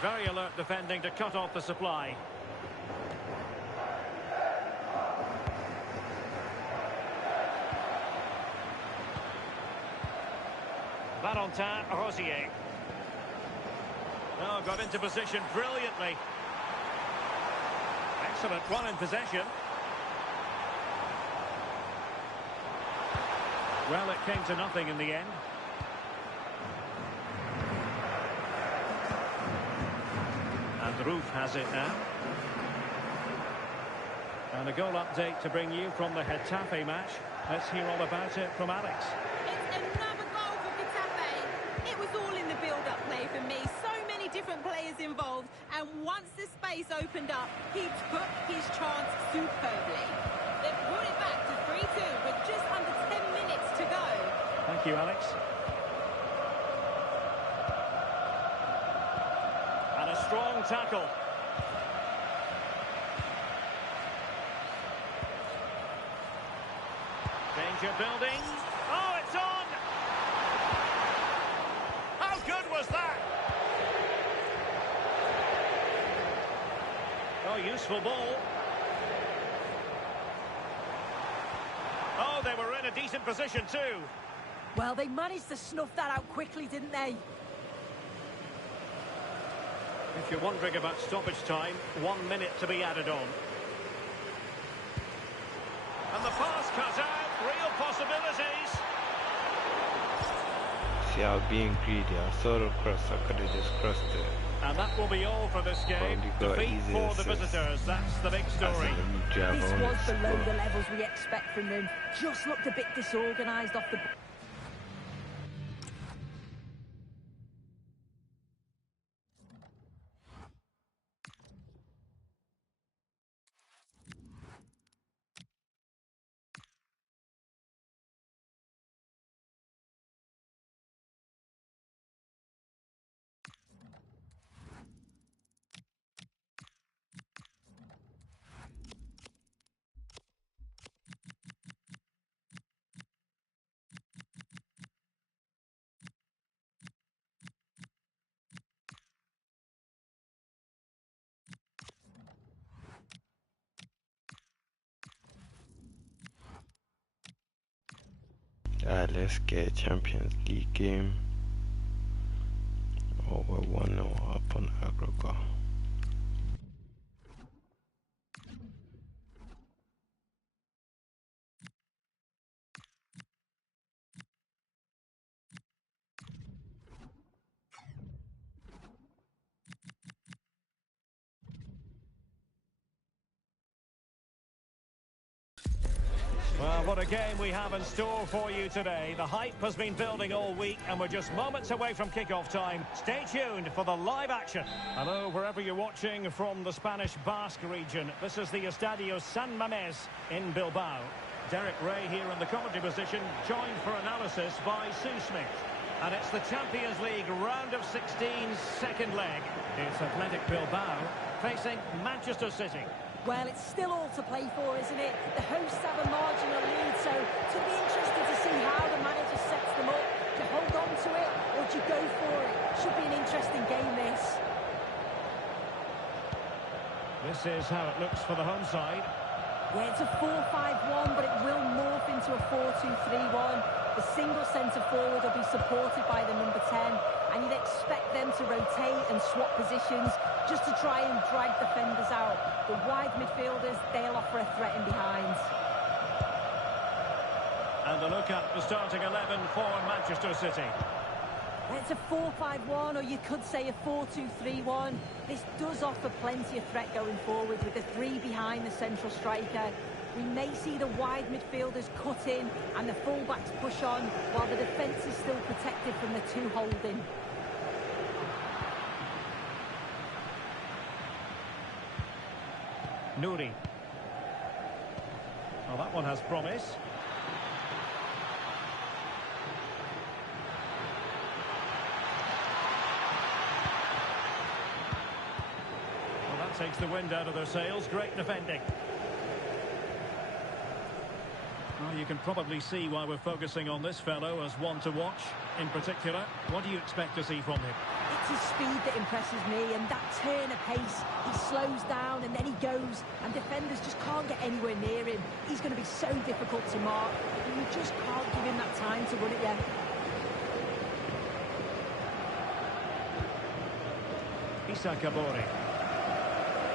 Very alert defending to cut off the supply. Valentin Rosier. Oh, got into position brilliantly. Excellent run in possession. Well, it came to nothing in the end. And Roof has it now. And a goal update to bring you from the Getafe match. Let's hear all about it from Alex. It's another goal for Getafe. It was all in the build-up play for me. So many different players involved. And once the space opened up, he took his chance superbly. They've brought it back to 3-2 with just under 10 minutes to go. Thank you, Alex. And a strong tackle. Danger building. Oh, it's on! How good was that? Oh, useful ball. Oh, they were in a decent position too. Well, they managed to snuff that out quickly, didn't they? If you're wondering about stoppage time, 1 minute to be added on. And the pass cut out, real possibilities. See, I was being greedy. I saw the cross, I could have just crossed it. And that will be all for this game. Defeat for the visitors, that's the big story. This was below the levels we expect from them. Just looked a bit disorganised off the... Alright, let's get a Champions League game. Oh, we're 1-0 up on aggregate. Well, what a game we have in store for you today. The hype has been building all week, and we're just moments away from kickoff time. Stay tuned for the live action. Hello, wherever you're watching from the Spanish Basque region. This is the Estadio San Mamés in Bilbao. Derek Ray here in the commentary position, joined for analysis by Sue Smith. And it's the Champions League round of 16's second leg. It's Athletic Bilbao facing Manchester City. Well, it's still all to play for, isn't it? The hosts have a marginal lead, so it's going to be interesting to see how the manager sets them up. Do you hold on to it, or do you go for it? Should be an interesting game, this. This is how it looks for the home side. Yeah, it's a 4-5-1, but it will morph into a 4-2-3-1. The single centre forward will be supported by the number 10, and you'd expect them to rotate and swap positions just to try and drag defenders out. The wide midfielders, they'll offer a threat in behind. And a look at the starting 11 for Manchester City. It's a 4-5-1, or you could say a 4-2-3-1. This does offer plenty of threat going forward with the three behind the central striker. We may see the wide midfielders cut in and the fullbacks push on, while the defence is still protected from the two holding. Nouri. Well, that one has promise. Well, that takes the wind out of their sails. Great defending. Well, you can probably see why we're focusing on this fellow as one to watch. In particular, what do you expect to see from him? It's his speed that impresses me, and that turn of pace. He slows down and then he goes, and defenders just can't get anywhere near him. He's going to be so difficult to mark, but you just can't give him that time to run it yet. Issa Kabore.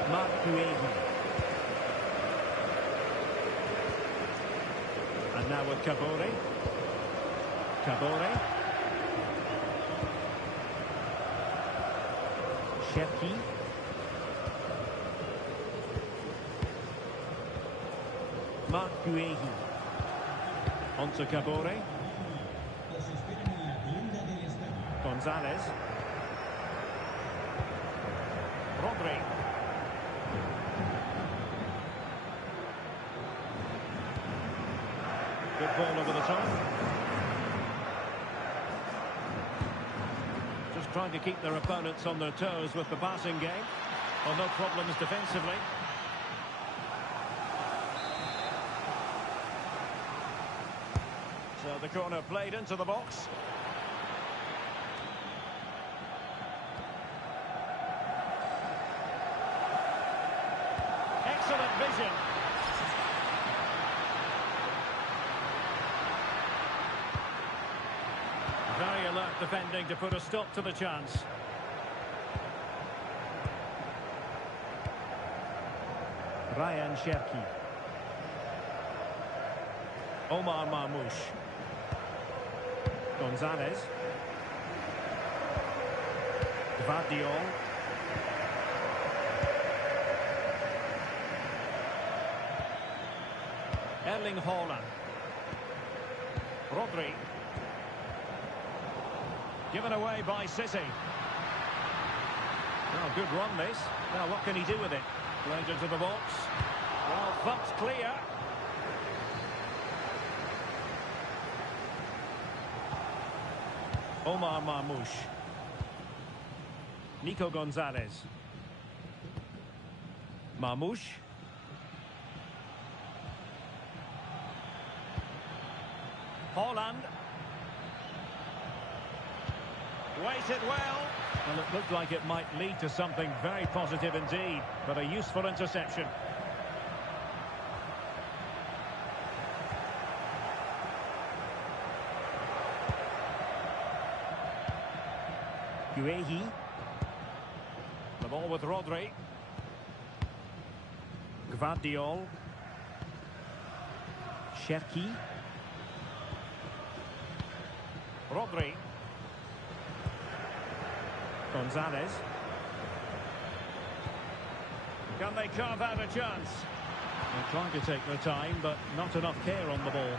Marc Guehi. And now with Kabore. Kabore. Cherki. Marc Guehi. On to Kabore. Gonzalez. Rodri. Good ball over the top. Just trying to keep their opponents on their toes with the passing game. Well, no problems defensively. So the corner played into the box. Excellent vision. Very alert defending to put a stop to the chance. Ryan Cherki. Omar Marmoush. Gonzalez. Gvardiol. Erling Haaland. Rodri. Given away by City. Well, good run this. Now what can he do with it? Played into the box. Well, thumped clear. Omar Marmoush. Nico Gonzalez. Marmoush. Haaland. Waited well. Well, it looked like it might lead to something very positive indeed, but a useful interception. Guehi. The ball with Rodri. Gvardiol. Cherki. Rodri. Gonzalez. Can they carve out a chance? They're trying to take their time, but not enough care on the ball.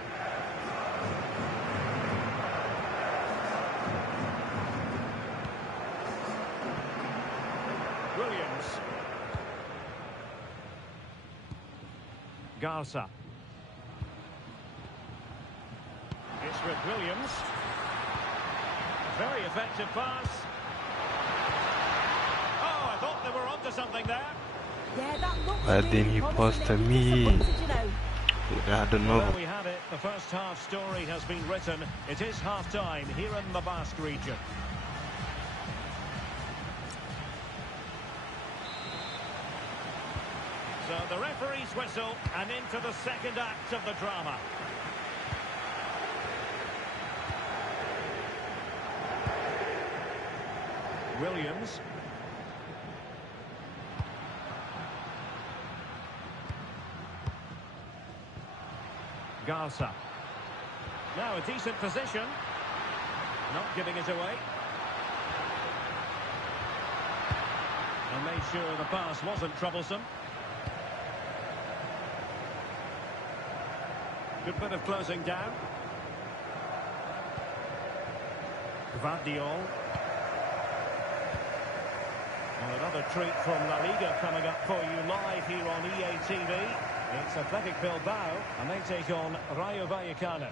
Williams. Garza. It's with Williams. Very effective pass. Oh, I thought they were onto something there. Yeah, that looks Why really didn't he pass to promising. me? Disappointed, you know. I don't know. Well, we had it. The first half story has been written. It is half-time here in the Basque region. So the referee's whistle and into the second act of the drama. Williams. Garza. Now a decent position. Not giving it away. And made sure the pass wasn't troublesome. Good bit of closing down. Gvardiol. And another treat from La Liga coming up for you live here on EA TV. It's Athletic Bilbao, and they take on Rayo Vallecano.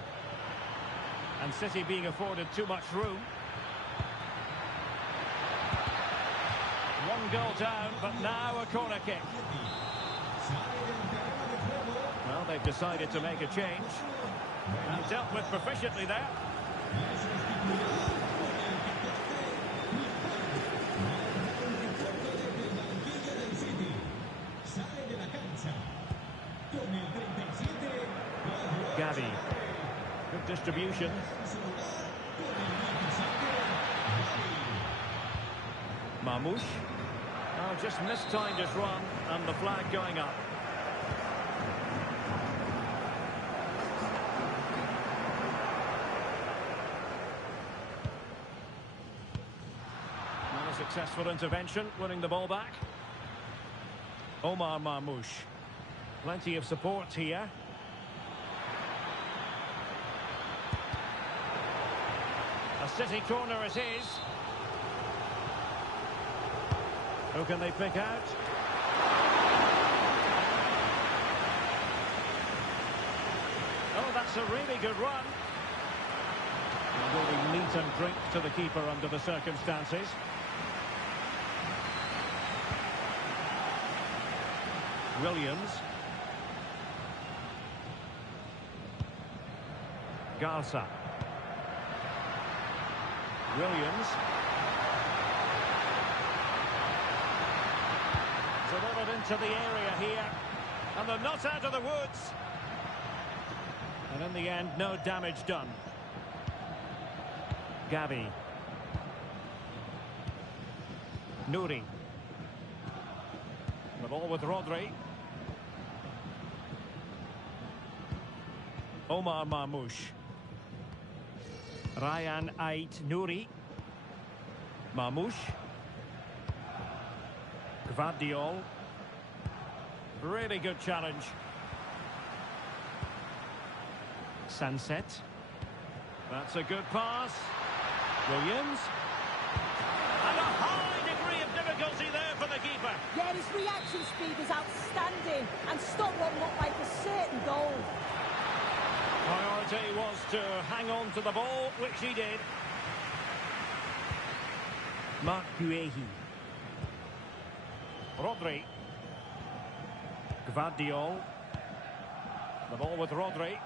And City being afforded too much room. One goal down, but now a corner kick. Well, they've decided to make a change. And dealt with proficiently there. Gavi. Good distribution. Mamouche. Oh, just mistimed his run, and the flag going up. Not a successful intervention, winning the ball back. Omar Mamouche. Plenty of support here. A City corner it is. Who can they pick out? Oh, that's a really good run. Really meat and drink to the keeper under the circumstances. Williams. Garza. Williams. Delivered into the area here. And they're not out of the woods. And in the end, no damage done. Gavi. Nouri. The ball with Rodri. Omar Mamouche. Ryan Ait Nouri. Mamouche. Gvardiol. Really good challenge. Sunset. That's a good pass. Williams. And a high degree of difficulty there for the keeper. Yeah, his reaction speed is outstanding and stopped what looked like a certain goal. Priority was to hang on to the ball, which he did. Marc Guehi. Rodri. Gvardiol. The ball with Rodri.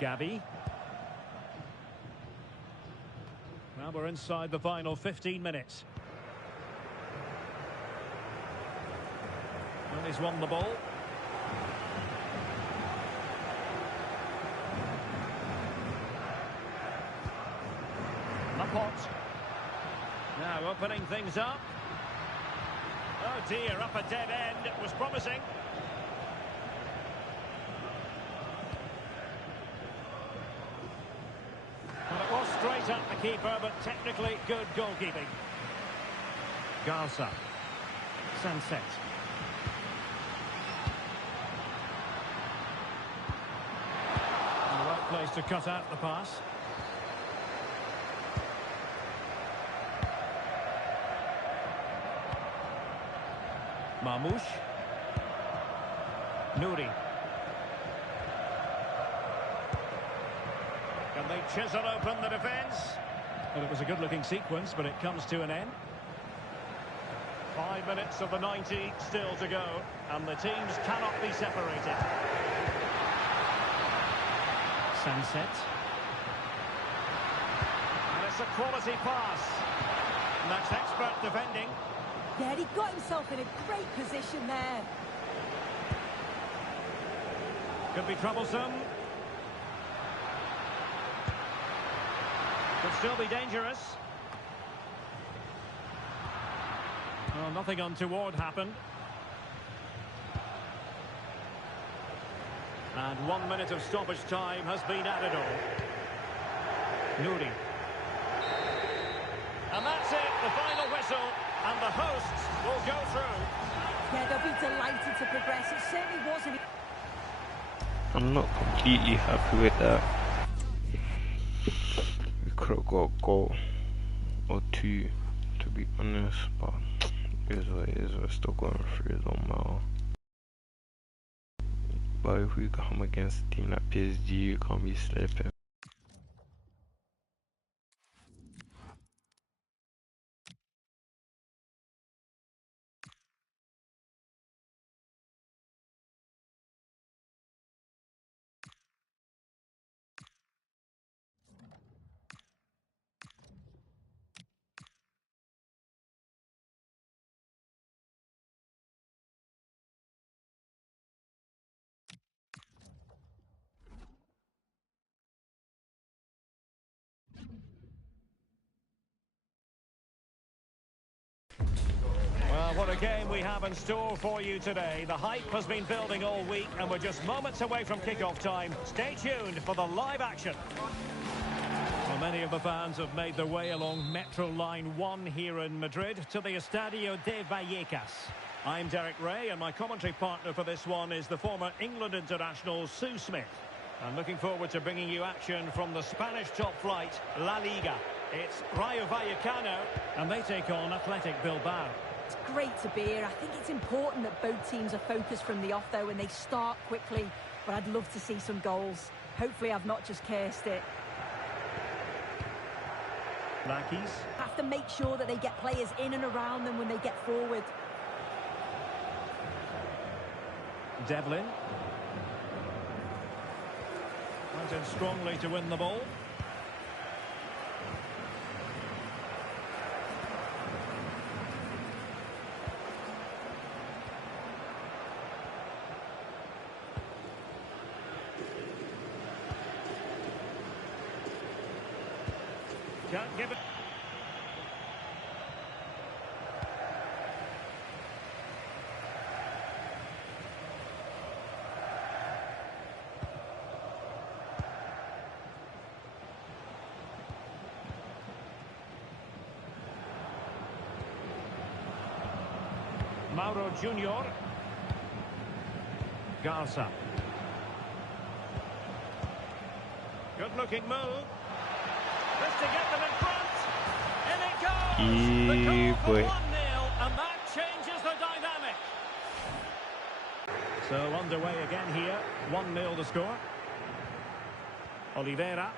Gavi. Well, we're inside the final 15 minutes. And he's won the ball. Laporte. opening things up. Oh dear, up a dead end. It was promising. Well, it was straight at the keeper, but technically good goalkeeping. Garza. Sunset. The right place to cut out the pass. Marmoush. Nouri. Can they chisel open the defence? Well, it was a good-looking sequence, but it comes to an end. 5 minutes of the 90 still to go, and the teams cannot be separated. Sunset. And it's a quality pass. And that's expert defending. Yeah, he got himself in a great position there. Could be troublesome. Could still be dangerous. Well, nothing untoward happened. And 1 minute of stoppage time has been added on. Nouri. And that's it, the final whistle. And the hosts will go through. Yeah, they'll be delighted to progress. It certainly wasn't. I'm not completely happy with that. We could have got a goal or two, to be honest, but it is what it is. We're still going through, it don't matter. But if we come against a team like PSG, you can't be slipping. Well, what a game we have in store for you today. The hype has been building all week, and we're just moments away from kick-off time. Stay tuned for the live action. Well, many of the fans have made their way along Metro Line 1 here in Madrid to the Estadio de Vallecas. I'm Derek Ray, and my commentary partner for this one is the former England international Sue Smith. I'm looking forward to bringing you action from the Spanish top flight, La Liga. It's Rayo Vallecano, and they take on Athletic Bilbao. It's great to be here. I think it's important that both teams are focused from the off, though, and they start quickly. But I'd love to see some goals. Hopefully I've not just cursed it. Lakis. Have to make sure that they get players in and around them when they get forward. Devlin. Went in strongly to win the ball. Can't give it. Mauro Junior. Garza. Good-looking move. Just to get them in front. In it goes. The goal for 1-0, and that changes the dynamic. So underway again here. 1-0 to score. Oliveira.